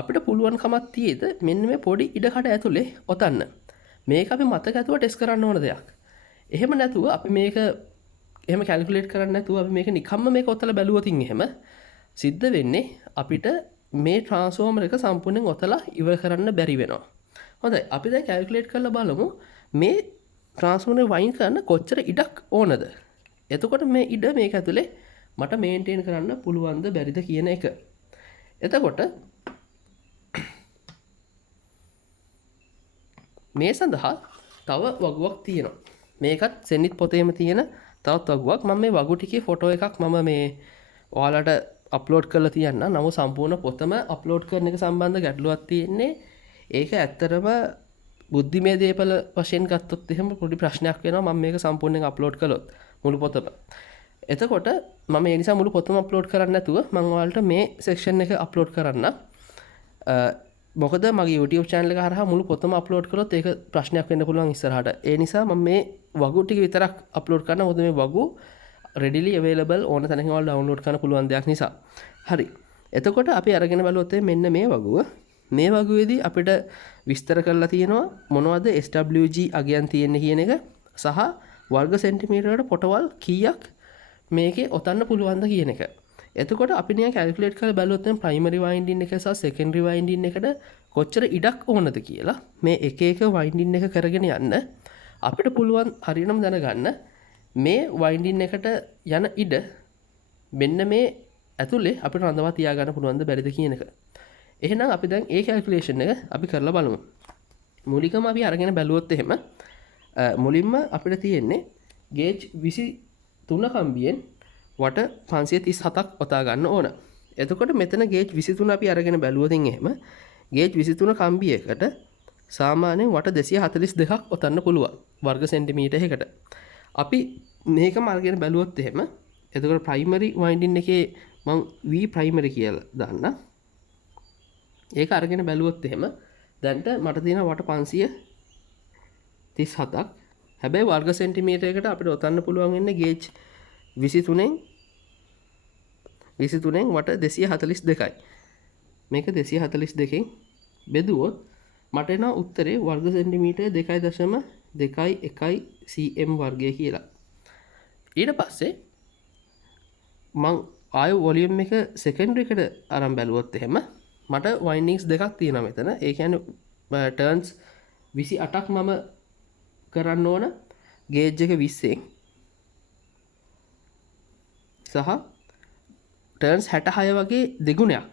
අපිට පුළුවන් කමක් තියෙද මෙන්න මේ පොඩි ඉඩකඩ ඇතුලේ ඔතන්න. මේක අපි මතක ඇතුව ටෙස්ට් කරන්න ඕන දෙයක්. එහෙම නැතුව අපි මේක එහෙම කැල්කියුලේට් කරන්නේ නැතුව අපි මේක නිකම්ම මේක ඔතලා බැලුවොතින් එහෙම සිද්ධ වෙන්නේ අපිට මේ ට්‍රාන්ස්ෆෝමර් එක සම්පූර්ණයෙන් ඔතලා ඉවර කරන්න බැරි වෙනවා. හොඳයි අපි දැන් කැල්කියුලේට් කරලා බලමු මේ ට්‍රාන්ස්ෆෝමර් වයින් කරන්න කොච්චර ඉඩක් ඕනද. එතකොට මේ ඉඩ මේක ඇතුලේ මට මේන්ටේන් කරන්න පුළුවන්ද බැරිද කියන එක. එතකොට මේ සඳහා තව වගුවක් තියෙනවා. මේකත් සෙන්නිත් පොතේම තියෙන තවත් වගුවක්. මම මේ වගු ටිකේ ෆොටෝ එකක් මම මේ ඔයාලට අප්ලෝඩ් කරලා තියන්න. නමුත් සම්පූර්ණ පොතම අප්ලෝඩ් කරන එක සම්බන්ධ ගැටලුවක් තියෙන්නේ. ඒක ඇත්තටම බුද්ධිමය දේපල වශයෙන් ගත්තොත් එහෙම පොඩි ප්‍රශ්නයක් වෙනවා මම මේක සම්පූර්ණයෙන් අප්ලෝඩ් කළොත් මුළු පොතම. එතකොට මම ඒ නිසා මුළු පොතම අප්ලෝඩ් කරන්නේ නැතුව මම ඔයාලට මේ සෙක්ෂන් එක අප්ලෝඩ් කරන්න. මොකද මගේ YouTube channel එක හරහා මුළු පොතම අප්ලෝඩ් කළොත් ඒක ප්‍රශ්නයක් වෙන්න පුළුවන් ඉස්සරහට. ඒ නිසා මම මේ වගු ටික විතරක් අප්ලෝඩ් කරනවා. මොකද මේ වගු readily available ඕන තැනකින් ඔයාලා ඩවුන්ලෝඩ් කරන්න පුළුවන් දෙයක් නිසා. හරි. එතකොට අපි අරගෙන බලුවොත් මෙන්න මේ වගුව. මේ වගුවේදී අපිට විස්තර කරලා තියෙනවා මොනවද SWG අගයන් තියෙන්නේ කියන එක සහ වර්ග සෙන්ටිමීටරකට පොටවල් කීයක් මේකේ ඔතන්න පුළුවන්ද කියන එක. එතකොට අපි නිකන් කැල්කියුලේට් කරලා බලුවොත් දැන් ප්‍රයිමරි වයින්ඩින් එක සහ සෙකන්ඩරි වයින්ඩින් එකට කොච්චර ඉඩක් ඕනද කියලා මේ එක එක වයින්ඩින් එක කරගෙන යන්න අපිට පුළුවන් හරියටම දැනගන්න මේ වයින්ඩින් එකට යන ඉඩ මෙන්න මේ ඇතුලේ අපිට රඳවා තියාගන්න පුළුවන්ද බැරිද කියන එක. එහෙනම් අපි දැන් ඒ කැල්කියුලේෂන් එක අපි කරලා බලමු. මූලිකවම අපි අරගෙන බැලුවොත් එහෙම මුලින්ම අපිට තියෙන්නේ ගේජ් 23 කම්බියෙන් වට 537ක් ඔතා ගන්න ඕන. එතකොට මෙතන ගේජ් 23 අපි අරගෙන බැලුවොතින් එහෙම ගේජ් 23 කම්බියකට සාමාන්‍යයෙන් වට 242ක් ඔතන්න පුළුවන් වර්ග සෙන්ටිමීටර් එකකට. අපි මේකම අරගෙන බැලුවොත් එහෙම එතකොට ප්‍රයිමරි වයින්ඩින් එකේ මම V ප්‍රයිමරි කියලා දාන්න. ඒක අරගෙන බැලුවොත් එහෙම දැන්ට මට තියෙන වට 537ක්. හැබැයි වර්ග සෙන්ටිමීටර් එකකට අපිට ඔතන්න පුළුවන් වෙන්නේ ගේජ් 23න් වට 242යි. මේක 242කින් බෙදුවොත් මට එන උත්තරේ වර්ග සෙන්ටිමීටර් 2.21 cm වර්ගය කියලා. ඊට පස්සේ මං ආයු වොලියම් එක සෙකන්ඩරි එකට අරන් බැලුවොත් එහෙම මට වයින්ඩින්ග්ස් දෙකක් තියෙනවා මෙතන. ඒ කියන්නේ ටර්න්ස් 28ක් මම කරන්න ඕන ගේජ් එක 20න් සහ ටර්න්ස් 66 වගේ දෙගුණයක්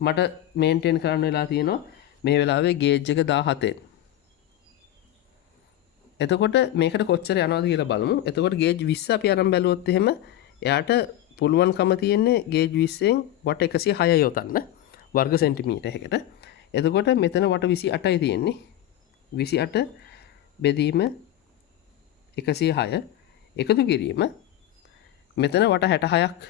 මට මේන්ටේන් කරන්න වෙලා තියෙනවා මේ වෙලාවේ ගේජ් එක 17න්. එතකොට මේකට කොච්චර යනවද කියලා බලමු. එතකොට ගේජ් 20 අපි අරන් බැලුවොත් එහෙම එයාට පුළුවන්කම තියෙන්නේ ගේජ් 20න් වට 106 යොතන්න වර්ග සෙන්ටිමීටර් එකකට. එතකොට මෙතන වට 28යි තියෙන්නේ. 28 බෙදීම 106 එකතු කිරීම මෙතන වට 66ක්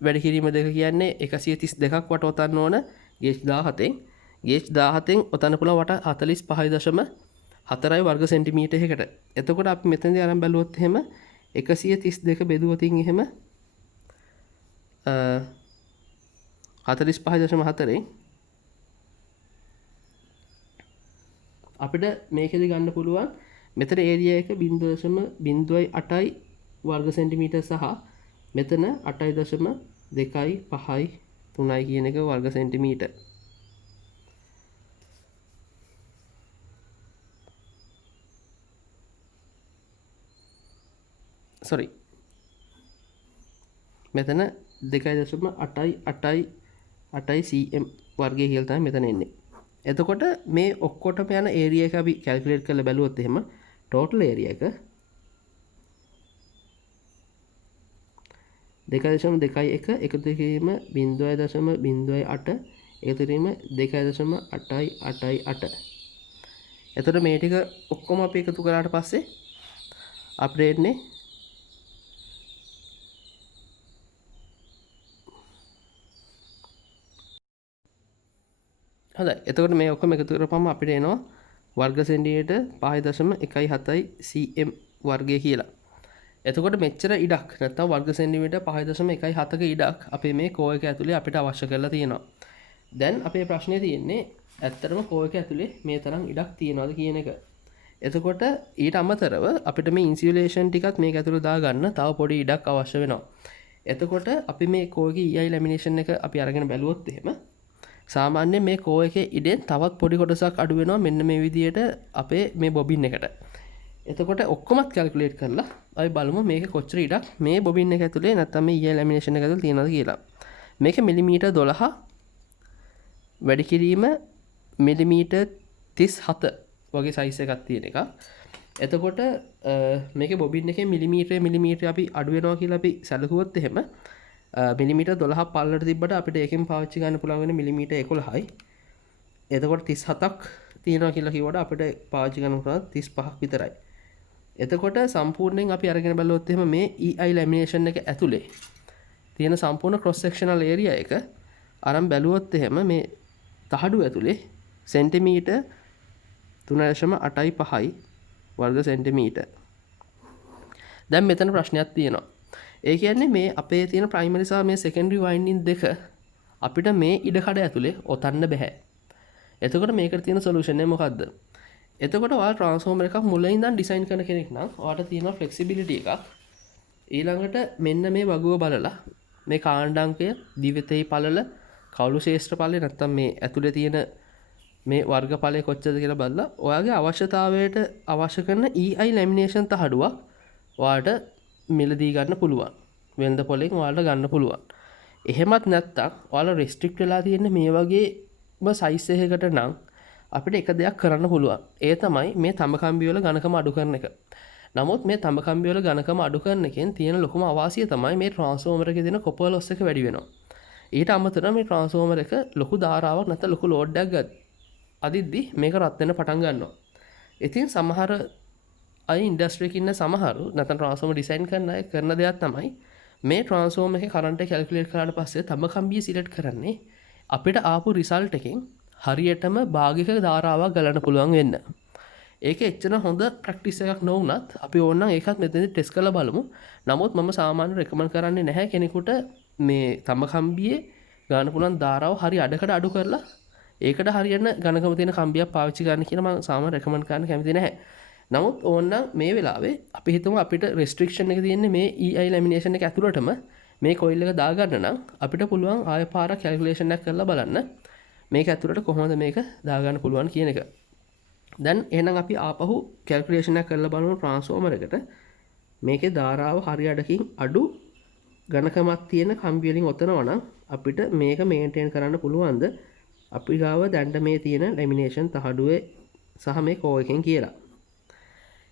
වැඩි කිරීම දෙක කියන්නේ 132ක් වට ඔතන්න ඕන ගේජ් 17න්. ගේජ් 17න් ඔතන්න පුළුවන් වට 45.4යි වර්ග සෙන්ටිමීටර් එකකට. එතකොට අපි මෙතනදී අරන් බැලුවොත් එහෙම 132 බෙදුවොතින් එහෙම 45.4න් අපිට මේකෙදි ගන්න පුළුවන් මෙතන ඒරියා එක 0.08යි වර්ග සෙන්ටිමීටර් සහ මෙතන 8.2යි 5යි 3යි කියන එක වර්ග සෙන්ටිමීටර්. sorry මෙතන 2.8යි cm වර්ගය කියලා තමයි මෙතන එන්නේ. එතකොට මේ ඔක්කොටම යන ඒරියා එක අපි කැල්කියුලේට් කරලා බැලුවොත් එහෙම ටෝටල් ඒරියා එක 2.21 එකතු කිරීම 0.08 එකතු කිරීම 2.888. එතකොට මේ ටික ඔක්කොම අපි එකතු කරාට පස්සේ අපිට එන්නේ හොඳයි. එතකොට මේ ඔක්කොම එකතු කරපුවම අපිට එනවා වර්ග සෙන්ටිමීටර් 5.17යි cm වර්ගය කියලා. එතකොට මෙච්චර ඉඩක් නැත්නම් වර්ග සෙන්ටිමීටර් 5.17ක ඉඩක් අපේ මේ කෝ එක ඇතුලේ අපිට අවශ්‍ය කරලා තියෙනවා. දැන් අපේ ප්‍රශ්නේ තියෙන්නේ ඇත්තටම කෝ එක ඇතුලේ මේ තරම් ඉඩක් තියනවාද කියන එක. එතකොට ඊට අමතරව අපිට මේ ඉන්සියුලේෂන් ටිකත් මේක ඇතුළේ දාගන්න තව පොඩි ඉඩක් අවශ්‍ය වෙනවා. එතකොට අපි මේ කෝ එකේ EI ලැමිනේෂන් එක අපි අරගෙන බැලුවොත් එහෙම සාමාන්‍යයෙන් මේ කෝ එකේ ඉඩෙන් තවත් පොඩි කොටසක් අඩු වෙනවා මෙන්න මේ විදිහට අපේ මේ බොබින් එකට. එතකොට ඔක්කොමත් කැල්කියුලේට් කරලා අපි බලමු මේක කොච්චර ඉඩක් මේ බොබින් එක ඇතුලේ නැත්නම් මේ EI ලැමිනේෂන් එක ඇතුලේ තියෙනවද කියලා. මේක මිලිමීටර් 12 වැඩි කිරීම මිලිමීටර් 37 වගේ සයිස් එකක් තියෙන එක. එතකොට මේක බොබින් එකේ මිලිමීටර අපි අඩු වෙනවා කියලා අපි සැලකුවොත් එහෙම මිලිමීටර් 12ක් පල්ලට තිබ්බට අපිට ඒකෙන් පාවිච්චි ගන්න පුළුවන් වෙන්නේ මිලිමීටර් 11යි. එතකොට 37ක් තියෙනවා කියලා කිව්වට අපිට පාවිච්චි ගන්න පුළුවන් 35ක් විතරයි. එතකොට සම්පූර්ණයෙන් අපි අරගෙන බලුවොත් එහෙම මේ EI ලැමිනේෂන් එක ඇතුලේ තියෙන සම්පූර්ණ ක්‍රොස් සෙක්ෂනල් ඒරියා එක අරන් බැලුවොත් එහෙම මේ තහඩු ඇතුලේ සෙන්ටිමීටර් 3.85යි වර්ග සෙන්ටිමීටර්. දැන් මෙතන ප්‍රශ්නයක් තියෙනවා. ඒ කියන්නේ මේ අපේ තියෙන ප්‍රයිමරි සහ මේ සෙකන්ඩරි වයින්ඩින් දෙක අපිට මේ ඉඩකඩ ඇතුලේ ඔතන්න බෑ. එතකොට මේකට තියෙන සොලියුෂන් එක මොකද්ද? එතකොට ඔයාලා ට්‍රාන්ස්ෆෝමර් එකක් මුලින් ඉඳන් ඩිසයින් කරන කෙනෙක් නම් ඔයාලට තියෙනවා ෆ්ලෙක්සිබිලිටි එකක්. ඊළඟට මෙන්න මේ වගුව බලලා මේ කාණ්ඩාංකය දිවිතේ පළල කවුළු ශේෂ්ත්‍ර පළල නැත්තම් මේ ඇතුලේ තියෙන මේ වර්ග ඵලය කොච්චරද කියලා බලලා ඔයාගේ අවශ්‍යතාවයට අවශ්‍ය කරන EI ලැමිනේෂන් තහඩුවක් ඔයාලට මිලදී ගන්න පුළුවන්. වෙළඳ පොලෙන් ඔයාලට ගන්න පුළුවන්. එහෙමත් නැත්තම් ඔයාලා රෙස්ට්‍රික්ට් වෙලා තියෙන මේ වගේම සයිස් එකකට නම් අපිට එක දෙයක් කරන්න පුළුවන්. ඒ තමයි මේ තඹ කම්බි වල ඝනකම අඩු කරන එක. නමුත් මේ තඹ කම්බි වල ඝනකම අඩු කරන එකෙන් තියෙන ලොකුම අවාසිය තමයි මේ ට්‍රාන්ස්ෆෝමර් එකේ තියෙන කොපර් ලොස් එක වැඩි වෙනවා. ඊට අමතරව මේ ට්‍රාන්ස්ෆෝමර් එක ලොකු ධාරාවක් නැත්නම් ලොකු ලෝඩ් එකක් ගත්තා අදිද්දි මේක රත් වෙන්න පටන් ගන්නවා. ඉතින් සමහර අය ඉන්ඩස්ට්‍රි එකේ ඉන්න සමහරු නැත්නම් ට්‍රාන්ස්ෆෝමර් ඩිසයින් කරන අය කරන දෙයක් තමයි මේ ට්‍රාන්ස්ෆෝමර් එකේ කරන්ට් එක කැල්කියුලේට් කරාට පස්සේ තඹ කම්බිය සිලෙක්ට් කරන්නේ අපිට ආපු රිසල්ට් එකෙන් හරියටම භාගික ධාරාවක් ගලන්න පුළුවන් වෙන්න. ඒක එච්චර හොඳ ප්‍රැක්ටිස් එකක් නොවුනත් අපි ඕනනම් ඒකත් මෙතනදි ටෙස්ට් කරලා බලමු. නමුත් මම සාමාන්‍යයෙන් රෙකමන්ඩ් කරන්නේ නැහැ කෙනෙකුට මේ තඹ කම්බියේ ගන්න පුළුවන් ධාරාව හරි අඩකට අඩු කරලා ඒකට හරියන ඝනකම තියෙන කම්බියක් පාවිච්චි කරන්න කියලා මම සාමාන්‍යයෙන් රෙකමන්ඩ් කරන්න කැමති නැහැ. නමුත් ඕනනම් මේ වෙලාවේ අපි හිතමු අපිට රෙස්ට්‍රික්ෂන් එක තියෙන්නේ මේ EI ලැමිනේෂන් එක ඇතුළටම මේ කොයිල් එක දාගන්න නම් අපිට පුළුවන් ආයෙ පාරක් කැල්කියුලේෂන් එකක් කරලා බලන්න මේක ඇතුළට කොහොමද මේක දාගන්න පුළුවන් කියන එක. දැන් එහෙනම් අපි ආපහු කැල්කියුලේෂන් එකක් කරලා බලමු ට්‍රාන්ස්ෆෝමර් එකට. මේකේ ධාරාව හරිය අඩකින් අඩු ඝනකමක් තියෙන කම්බි වලින් ඔතනවා නම් අපිට මේක මේන්ටේන් කරන්න පුළුවන්ද? අපි ගාව දැන්ට මේ තියෙන ලැමිනේෂන් තහඩුවේ සහ මේ කෝ එකෙන් කියලා.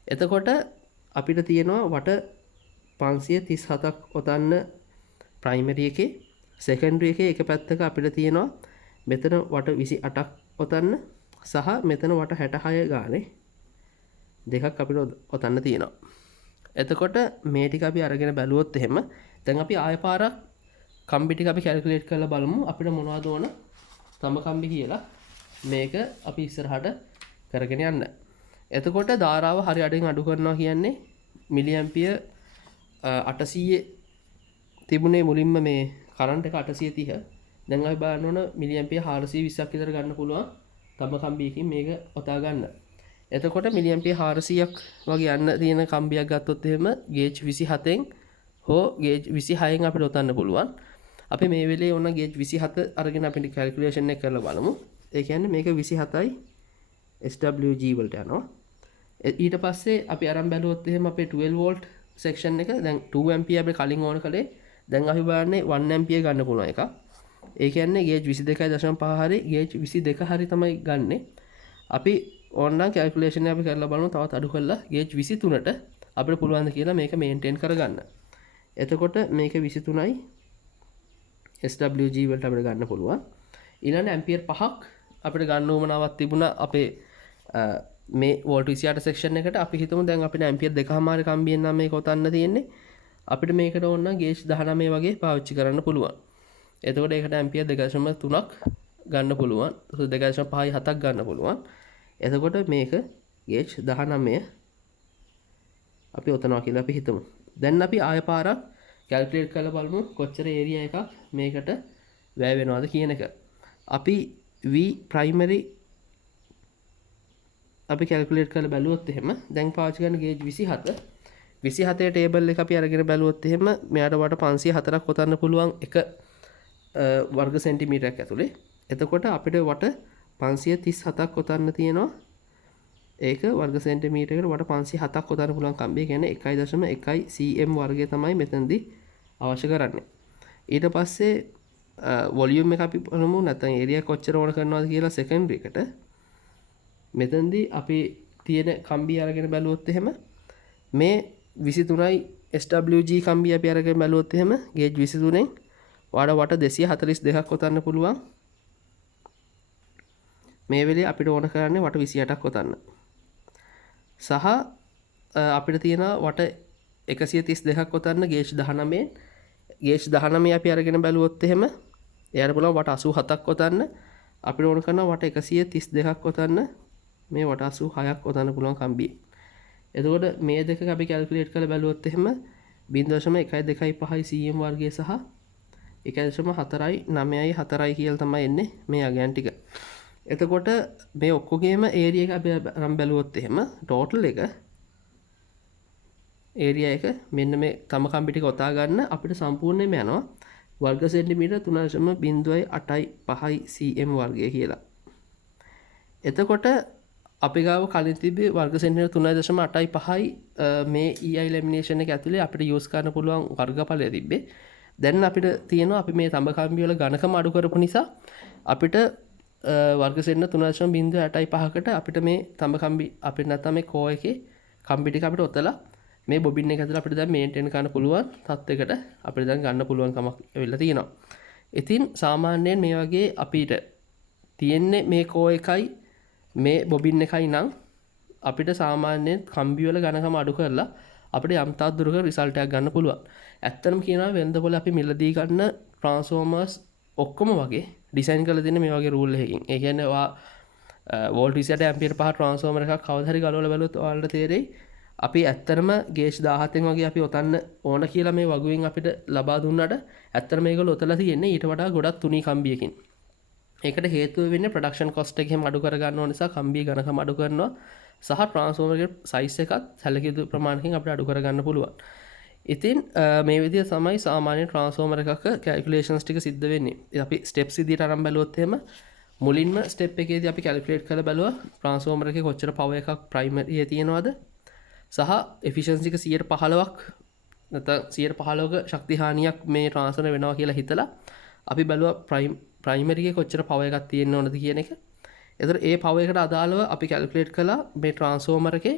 එතකොට අපිට තියෙනවා වට 537ක් ඔතන්න ප්‍රයිමරි එකේ සෙකන්ඩරි එකේ එක පැත්තක අපිට තියෙනවා මෙතන වට 28ක් ඔතන්න සහ මෙතන වට 66 ගානේ දෙකක් අපිට ඔතන්න තියෙනවා. එතකොට මේ ටික අපි අරගෙන බැලුවොත් එහෙම දැන් අපි ආය පාරක් කම්බි ටික අපි කැල්කියුලේට් කරලා බලමු අපිට මොනවද ඕන තඹ කම්බි කියලා මේක අපි ඉස්සරහට කරගෙන යන්න. එතකොට ධාරාව හරි අඩෙන් අඩු කරනවා කියන්නේ මිලි ඇම්පියර් 800 තිබුණේ මුලින්ම මේ කරන්ට් එක 830. දැන් අපි බලන්න ඕන මිලි ඇම්පියර් 420ක් විතර ගන්න පුළුවන් තඹ කම්බියකින් මේක ඔතා ගන්න. එතකොට මිලි ඇම්පියර් 400ක් වගේ යන්න තියෙන කම්බියක් ගත්තොත් එහෙම ගේජ් 27න් හෝ ගේජ් 26න් අපිට ඔතන්න පුළුවන්. අපි මේ වෙලේ ඕන ගේජ් 27 අරගෙන අපිට කැල්කියුලේෂන් එක කරලා බලමු. ඒ කියන්නේ මේක 27යි SWG වලට යනවා. ඊට පස්සේ අපි අරන් බැලුවොත් එහෙම අපේ 12 වෝල්ට් සෙක්ෂන් එක දැන් 2 ඇම්පියර් අපි කලින් ඕන කළේ දැන් අපි බලන්නේ 1 ඇම්පියර් ගන්න පුළුවන් එකක්. ඒ කියන්නේ ගේජ් 22.5 හරි ගේජ් 22 හරි තමයි ගන්නෙ. අපි ඕනනම් කැල්කියුලේෂන් එක අපි කරලා බලමු තවත් අඩු කරලා ගේජ් 23ට අපිට පුළුවන් ද කියලා මේක මේන්ටේන් කරගන්න. එතකොට මේක 23යි SWG වලට අපිට ගන්න පුළුවන්. ඊළඟ ඇම්පියර් 5ක් අපිට ගන්න උවමනාවක් තිබුණා අපේ මේ වෝල්ට් 28 සෙක්ෂන් එකට. අපි හිතමු දැන් අපිට ඇම්පියර් 2.5 කම්බියෙන් නම් මේක ඔතන්න තියෙන්නේ. අපිට මේකට ඕන නම් ගේජ් 19 වගේ පාවිච්චි කරන්න පුළුවන්. එතකොට ඒකට ඇම්පියර් 2.3ක් ගන්න පුළුවන්. 2.5යි 7ක් ගන්න පුළුවන්. එතකොට මේක ගේජ් 19 අපි ඔතනවා කියලා අපි හිතමු. දැන් අපි ආය පාරක් කැල්කියුලේට් කරලා බලමු කොච්චර ඒරියා එකක් මේකට වැය වෙනවද කියන එක. අපි V primary අපි කැල්කියුලේට් කරලා බැලුවොත් එහෙම දැන් පාවිච්චි කරන ගේජ් 27 27 ටේබල් එක අපි අරගෙන බැලුවොත් එහෙම මෙයාට වට 504ක් ඔතන්න පුළුවන් එක වර්ග සෙන්ටිමීටරයක් ඇතුලේ. එතකොට අපිට වට 537ක් ඔතන්න තියෙනවා. ඒක වර්ග සෙන්ටිමීටරයකට වට 507ක් ඔතන්න පුළුවන් කම්බිය. කියන්නේ 1.1 cm වර්ගය තමයි මෙතනදී අවශ්‍ය කරන්නේ. ඊට පස්සේ වොලියුම් එක අපි බලමු නැත්නම් ඒරියා කොච්චර ඕන කරනවද කියලා සෙකන්ඩරි එකට. මෙතනදී අපි තියෙන කම්බිය අරගෙන බැලුවොත් එහෙම මේ 23යි SWG කම්බිය අපි අරගෙන බැලුවොත් එහෙම ගේජ් 23න් වට 242ක් ඔතන්න පුළුවන්. මේ වෙලේ අපිට ඕන කරන්නේ වට 28ක් ඔතන්න. සහ අපිට තියෙන වට 132ක් ඔතන්න ගේජ් 19න් ගේජ් 19 අපි අරගෙන බැලුවොත් එහෙම එයාට පුළුවන් වට 87ක් ඔතන්න. අපිට ඕන කරන වට 132ක් ඔතන්න මේ වට 86ක් ඔතන්න පුළුවන් කම්බිය. එතකොට මේ දෙක අපි කැල්කියුලේට් කරලා බැලුවොත් එහෙම 0.125 cm වර්ගය සහ 1.494යි කියලා තමයි එන්නේ මේ අගයන් ටික. එතකොට මේ ඔක්කොගේම ඒරියා එක අපි අරන් බැලුවොත් එහෙම ටෝටල් එක ඒරියා එක මෙන්න මේ තම කම්බි ටික ඔතා ගන්න අපිට සම්පූර්ණයෙන්ම යනවා වර්ග සෙන්ටිමීටර් 3.085 cm වර්ගය කියලා. එතකොට අපි ගාව කලින් තිබ්බේ වර්ග සෙන්ටිමීටර් 3.85යි මේ EI ලැමිනේෂන් එක ඇතුලේ අපිට යූස් කරන්න පුළුවන් වර්ගඵලය තිබ්බේ. දැන් අපිට තියෙනවා අපි මේ තඹ කම්බි වල ඝනකම අඩු කරපු නිසා අපිට වර්ග සෙන්ටිමීටර් 3.85කට අපිට මේ තඹ කම්බි අපිට නැත්නම් මේ කෝ එකේ කම්බි ටික අපිට ඔතලා මේ බොබින් එක ඇතුළේ අපිට දැන් මේන්ටේන් කරන්න පුළුවන් තත්යකට අපිට දැන් ගන්න පුළුවන් කමක් වෙලා තියෙනවා. ඉතින් සාමාන්‍යයෙන් මේ වගේ අපිට තියෙන්නේ මේ කෝ එකයි මේ බොබින් එකයි නම් අපිට සාමාන්‍යයෙන් කම්බි වල ඝනකම අඩු කරලා අපිට යම් තාක් දුරක රිසල්ට් එකක් ගන්න පුළුවන්. ඇත්තටම කියනවා වෙළඳපොළ අපි මිලදී ගන්න ට්‍රාන්ස්ෆෝමර්ස් ඔක්කොම වගේ ඩිසයින් කරලා තියෙන්නේ මේ වගේ රූල් එකකින්. ඒ කියන්නේ ඔයා වෝල්ට් 28 ඇම්පියර් 5 ට්‍රාන්ස්ෆෝමර් එකක් කවදා හරි ගලවලා බැලුවොත් ඔයාලට තේරෙයි අපි ඇත්තටම ගේජ් 17න් වගේ අපි ඔතන්න ඕන කියලා මේ වගුවෙන් අපිට ලබා දුන්නාට ඇත්තටම මේගොල්ලෝ ඔතලා තියෙන්නේ ඊට වඩා ගොඩක් තුනී කම්බියකින්. ඒකට හේතුව වෙන්නේ ප්‍රොඩක්ෂන් කොස්ට් එක එහෙම අඩු කර ගන්න ඕන නිසා කම්බිය ඝනකම අඩු කරනවා සහ ට්‍රාන්ස්ෆෝමර්ගේ සයිස් එකත් සැලකිය යුතු ප්‍රමාණයකින් අපිට අඩු කර ගන්න පුළුවන්. ඉතින් මේ විදිහ තමයි සාමාන්‍ය ට්‍රාන්ස්ෆෝමර් එකක කැල්කියුලේෂන්ස් ටික සිද්ධ වෙන්නේ. අපි ස්ටෙප්ස් විදිහට අරන් බැලුවොත් එහෙම මුලින්ම ස්ටෙප් එකේදී අපි කැල්කියුලේට් කරලා බැලුවා ට්‍රාන්ස්ෆෝමර් එකේ කොච්චර පවර් එකක් ප්‍රයිමරියේ තියෙනවද සහ එෆිෂියන්සි එක 115ක් නැත්නම් 115ක ශක්ති හානියක් මේ ට්‍රාන්ස්ෆර් වෙනවා කියලා හිතලා අපි බැලුවා ප්‍රයිමරි එකේ කොච්චර පවර් එකක් තියෙන්න ඕනද කියන එක. එතකොට ඒ පවර් එකට අදාළව අපි කැල්කියුලේට් කළා මේ ට්‍රාන්ස්ෆෝමර් එකේ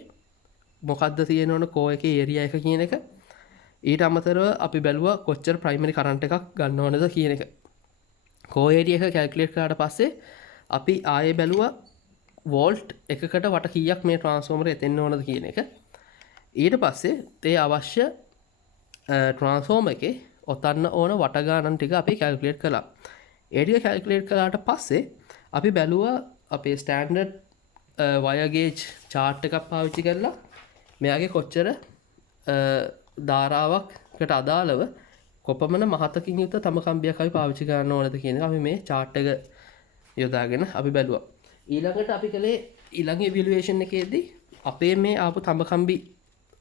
මොකද්ද තියෙන්න ඕන කෝ එකේ ඒරියා එක කියන එක. ඊට අමතරව අපි බැලුවා කොච්චර ප්‍රයිමරි කරන්ට් එකක් ගන්න ඕනද කියන එක. කෝ ඒරියා එක කැල්කියුලේට් කරාට පස්සේ අපි ආයේ බැලුවා වෝල්ට් එකකට වට කීයක් මේ ට්‍රාන්ස්ෆෝමරේ එතෙන්න ඕනද කියන එක. ඊට පස්සේ ඒ අවශ්‍ය ට්‍රාන්ස්ෆෝමර් එකේ ඔතන්න ඕන වට ගණන් ටික අපි කැල්කියුලේට් කළා. ඒ ටික කැල්කියුලේට් කළාට පස්සේ අපි බැලුවා අපේ ස්ටෑන්ඩඩ් වයර් ගේජ් chart එකක් පාවිච්චි කරලා මෙයාගේ කොච්චර ධාරාවකට අදාළව කොපමණ මහතකින් යුක්ත තම කම්බියක් අපි පාවිච්චි කරන්න ඕනද කියන එක අපි මේ chart එක යොදාගෙන අපි බැලුවා. ඊළඟට අපි කළේ ඊළඟ ඉවැලුවේෂන් එකේදී අපේ මේ ආපු තඹ කම්බි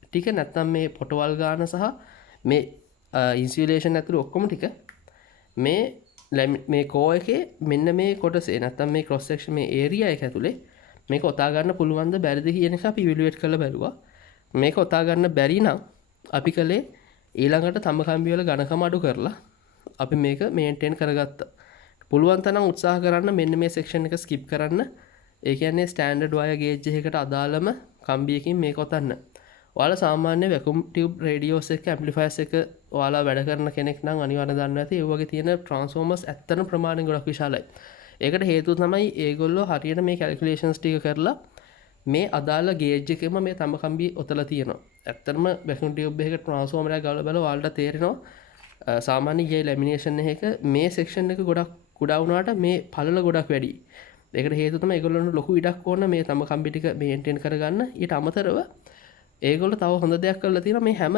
ටික නැත්තම් මේ පොටවල් ගාන සහ මේ ඉන්සියුලේෂන් ඇතුළු ඔක්කොම ටික මේ කෝ එකේ මෙන්න මේ කොටසේ නැත්තම් මේ ක්‍රොස් සෙක්ෂන් මේ ඒරියා එක ඇතුලේ මේක ඔතා ගන්න පුළුවන්ද බැරිද කියන එක අපි ඉවැලුවේට් කරලා බැලුවා. මේක ඔතා ගන්න බැරි නම් අපි කළේ ඊළඟට තඹ කම්බි වල ඝනකම අඩු කරලා අපි මේක මේන්ටේන් කරගත්තා. පුළුවන් තරම් උත්සාහ කරන්න මෙන්න මේ සෙක්ෂන් එක ස්කිප් කරන්න. ඒ කියන්නේ ස්ටෑන්ඩඩ් වයර් ගේජ් එකකට අදාළම කම්බියකින් මේක ඔතන්න. ඔයාලා සාමාන්‍ය වැකුම් ටියුබ් රේඩියෝස් එක ඇම්ප්ලිෆයර්ස් එක ඔයාලා වැඩ කරන කෙනෙක් නම් අනිවාර්යයෙන් දන්නවා ඇති ඒ වගේ තියෙන ට්‍රාන්ස්ෆෝමර්ස් ඇත්තටම ප්‍රමාණයෙන් ගොඩක් විශාලයි. ඒකට හේතුව තමයි ඒගොල්ලෝ හරියට මේ කැල්කියුලේෂන්ස් ටික කරලා මේ අදාළ ගේජ් එකෙම මේ තඹ කම්බි ඔතලා තියෙනවා. ඇත්තටම වැකුම් ටියුබ් එකක ට්‍රාන්ස්ෆෝමර් එකක් ගාලා බලලා ඔයාලට තේරෙනවා සාමාන්‍ය ගේ ලැමිනේෂන් එකක මේ සෙක්ෂන් එක ගොඩක් කුඩා වුණාට මේ පළල ගොඩක් වැඩි. ඒකට හේතුව තමයි ඒගොල්ලන්ට ලොකු ඉඩක් ඕන මේ තඹ කම්බි ටික මේන්ටේන් කරගන්න. ඊට අමතරව ඒගොල්ලෝ තව හොඳ දෙයක් කරලා තියෙනවා මේ හැම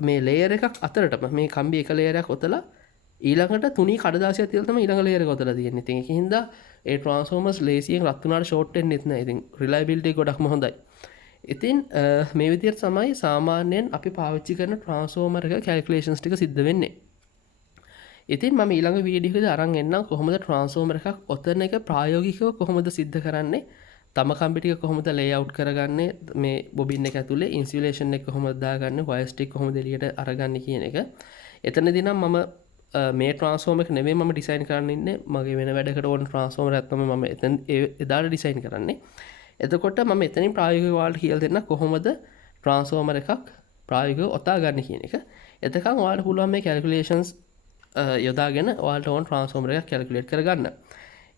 මේ ලේයර් එකක් අතරටම මේ කම්බි එක ලේයර් එකක් ඔතලා ඊළඟට තුනී කඩදාසියක් තියලා තමයි ඊළඟ ලේයර් එක ඔතලා තියෙන්නේ. ඉතින් ඒකින් හින්දා ඒ ට්‍රාන්ස්ෆෝමර්ස් ලේසියෙන් රත් වුණාට ෂෝට් වෙන්නෙත් නැහැ. ඉතින් රිලයබිලිටි ගොඩක්ම හොඳයි. ඉතින් මේ විදිහට තමයි සාමාන්‍යයෙන් අපි පාවිච්චි කරන ට්‍රාන්ස්ෆෝමර් එක කැල්කියුලේෂන්ස් ටික සිද්ධ වෙන්නේ. ඉතින් මම ඊළඟ වීඩියෝ එකේදී අරන් එන්නම් කොහොමද ට්‍රාන්ස්ෆෝමර් එකක් ඔතන එක ප්‍රායෝගිකව කොහොමද සිද්ධ කරන්නේ, තම කම්බි ටික කොහොමද ලේඅවුට් කරගන්නේ, මේ බොබින් එක ඇතුලේ ඉන්සියුලේෂන් එක කොහොමද දාගන්නේ, වයර්ස් ටික කොහොමද එළියට අරගන්නේ කියන එක. එතනදී නම් මම මේ ට්‍රාන්ස්ෆෝමර් එක නෙමෙයි මම ඩිසයින් කරන්න ඉන්නේ, මගේ වෙන වැඩකට ඕන ට්‍රාන්ස්ෆෝමර් එකක් තමයි මම එදාට ඩිසයින් කරන්නේ. එතකොට මම එතනින් ප්‍රායෝගිකව ඔයාලට කියලා දෙන්න කොහොමද ට්‍රාන්ස්ෆෝමර් එකක් ප්‍රායෝගිකව ඔතා ගන්න කියන එක. එතකන් ඔයාලට පුළුවන් මේ කැල්කියුලේෂන්ස් යොදාගෙන ඔයාලට ඕන ට්‍රාන්ස්ෆෝමර් එකක් කැල්කියුලේට් කරගන්න.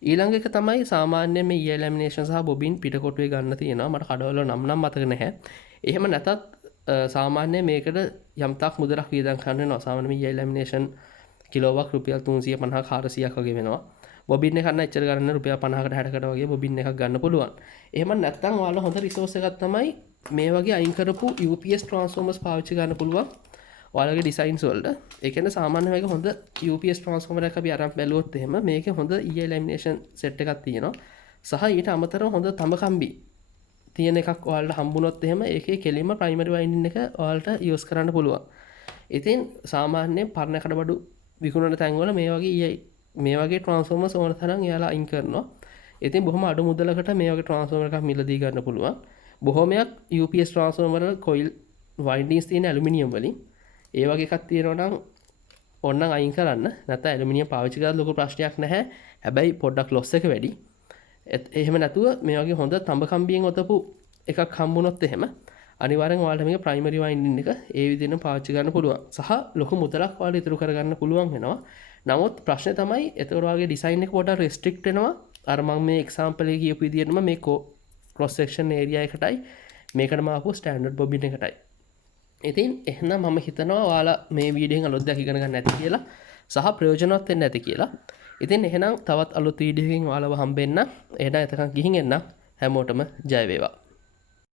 ඊළඟ එක තමයි සාමාන්‍ය මේ EL ලැමිනේෂන් සහ බොබින් පිටකොටුවේ ගන්න තියෙනවා. මට කඩවල නම් මතක නැහැ. එහෙම නැතත් සාමාන්‍ය මේකට යම්තාක් මුදලක් වියදම් කරන්න වෙනවා. සාමාන්‍ය මේ EL ලැමිනේෂන් කිලෝවක් රුපියල් 350 400ක් වගේ වෙනවා. බොබින් එකක් නම් එච්චර ගන්න රුපියල් 50කට 60කට වගේ බොබින් එකක් ගන්න පුළුවන්. එහෙම නැත්නම් ඔයාලා හොඳ රිසෝස් එකක් තමයි මේ වගේ අයින් කරපු UPS ට්‍රාන්ස්ෆෝමර්ස් පාවිච්චි ගන්න පුළුවන්. ඔයාලගේ ඩිසයින්ස් වලට. ඒ කියන්නේ සාමාන්‍ය වගේ හොඳ UPS ට්‍රාන්ස්ෆෝමර් එකක් අපි අරන් බැලුවොත් එහෙම මේකේ හොඳ EL ලැමිනේෂන් සෙට් එකක් තියෙනවා. සහ ඊට අමතරව හොඳ තඹ කම්බි තියෙන එකක් ඔයාලට හම්බුනොත් එහෙම ඒකේ කෙලින්ම ප්‍රයිමරි වයින්ඩින් එක ඔයාලට යූස් කරන්න පුළුවන්. ඉතින් සාමාන්‍යයෙන් පරණ කඩබඩු විකුණන තැන්වල මේ වගේ ට්‍රාන්ස්ෆෝමර්ස් ඕන තරම් එයාලා අයින් කරනවා. ඉතින් බොහොම අඩු මුදලකට මේ වගේ ට්‍රාන්ස්ෆෝමර් එකක් මිලදී ගන්න පුළුවන්. බොහොමයක් UPS ට්‍රාන්ස්ෆෝමර් වල කොයිල් වයින්ඩින්ස් තියෙන ඇලුමිනියම් වලින් ඒ වගේ එකක් තියෙනවා නම් ඕනනම් අයින් කරන්න. නැත්නම් ඇලුමිනියම් පාවිච්චි කරලා ලොකු ප්‍රශ්නයක් නැහැ. හැබැයි පොඩ්ඩක් ලොස් එක වැඩි. එහෙම නැතුව මේ වගේ හොඳ තඹ කම්බියෙන් ඔතපු එකක් හම්බුනොත් එහෙම අනිවාර්යෙන් ඔයාලට මේක ප්‍රයිමරි වයින්ඩින් එක ඒ විදිහෙන් පාවිච්චි කරන්න පුළුවන්. සහ ලොකු මුදලක් ඔයාලට ඉතුරු කරගන්න පුළුවන් වෙනවා. නමුත් ප්‍රශ්නේ තමයි එතකොට ඔයාගේ ඩිසයින් එක පොඩ්ඩක් රෙස්ට්‍රික්ට් වෙනවා. අර මම මේ එක්සැම්පල් එකේ කියපු විදිහටම මේ ක්‍රොස් සෙක්ෂන් ඒරියා එකටයි මේකටම ආපු ස්ටෑන්ඩඩ් බොබින් එකටයි. ඉතින් එහෙනම් මම හිතනවා ඔයාලා මේ වීඩියෝෙන් අලුත් දෙයක් ඉගෙන ගන්න ඇති කියලා සහ ප්‍රයෝජනවත් වෙන්න ඇති කියලා. ඉතින් එහෙනම් තවත් අලුත් වීඩියෝකින් ඔයාලව හම්බෙන්න. එහෙනම් එතකන් ගිහින් එන්න. හැමෝටම ජය වේවා.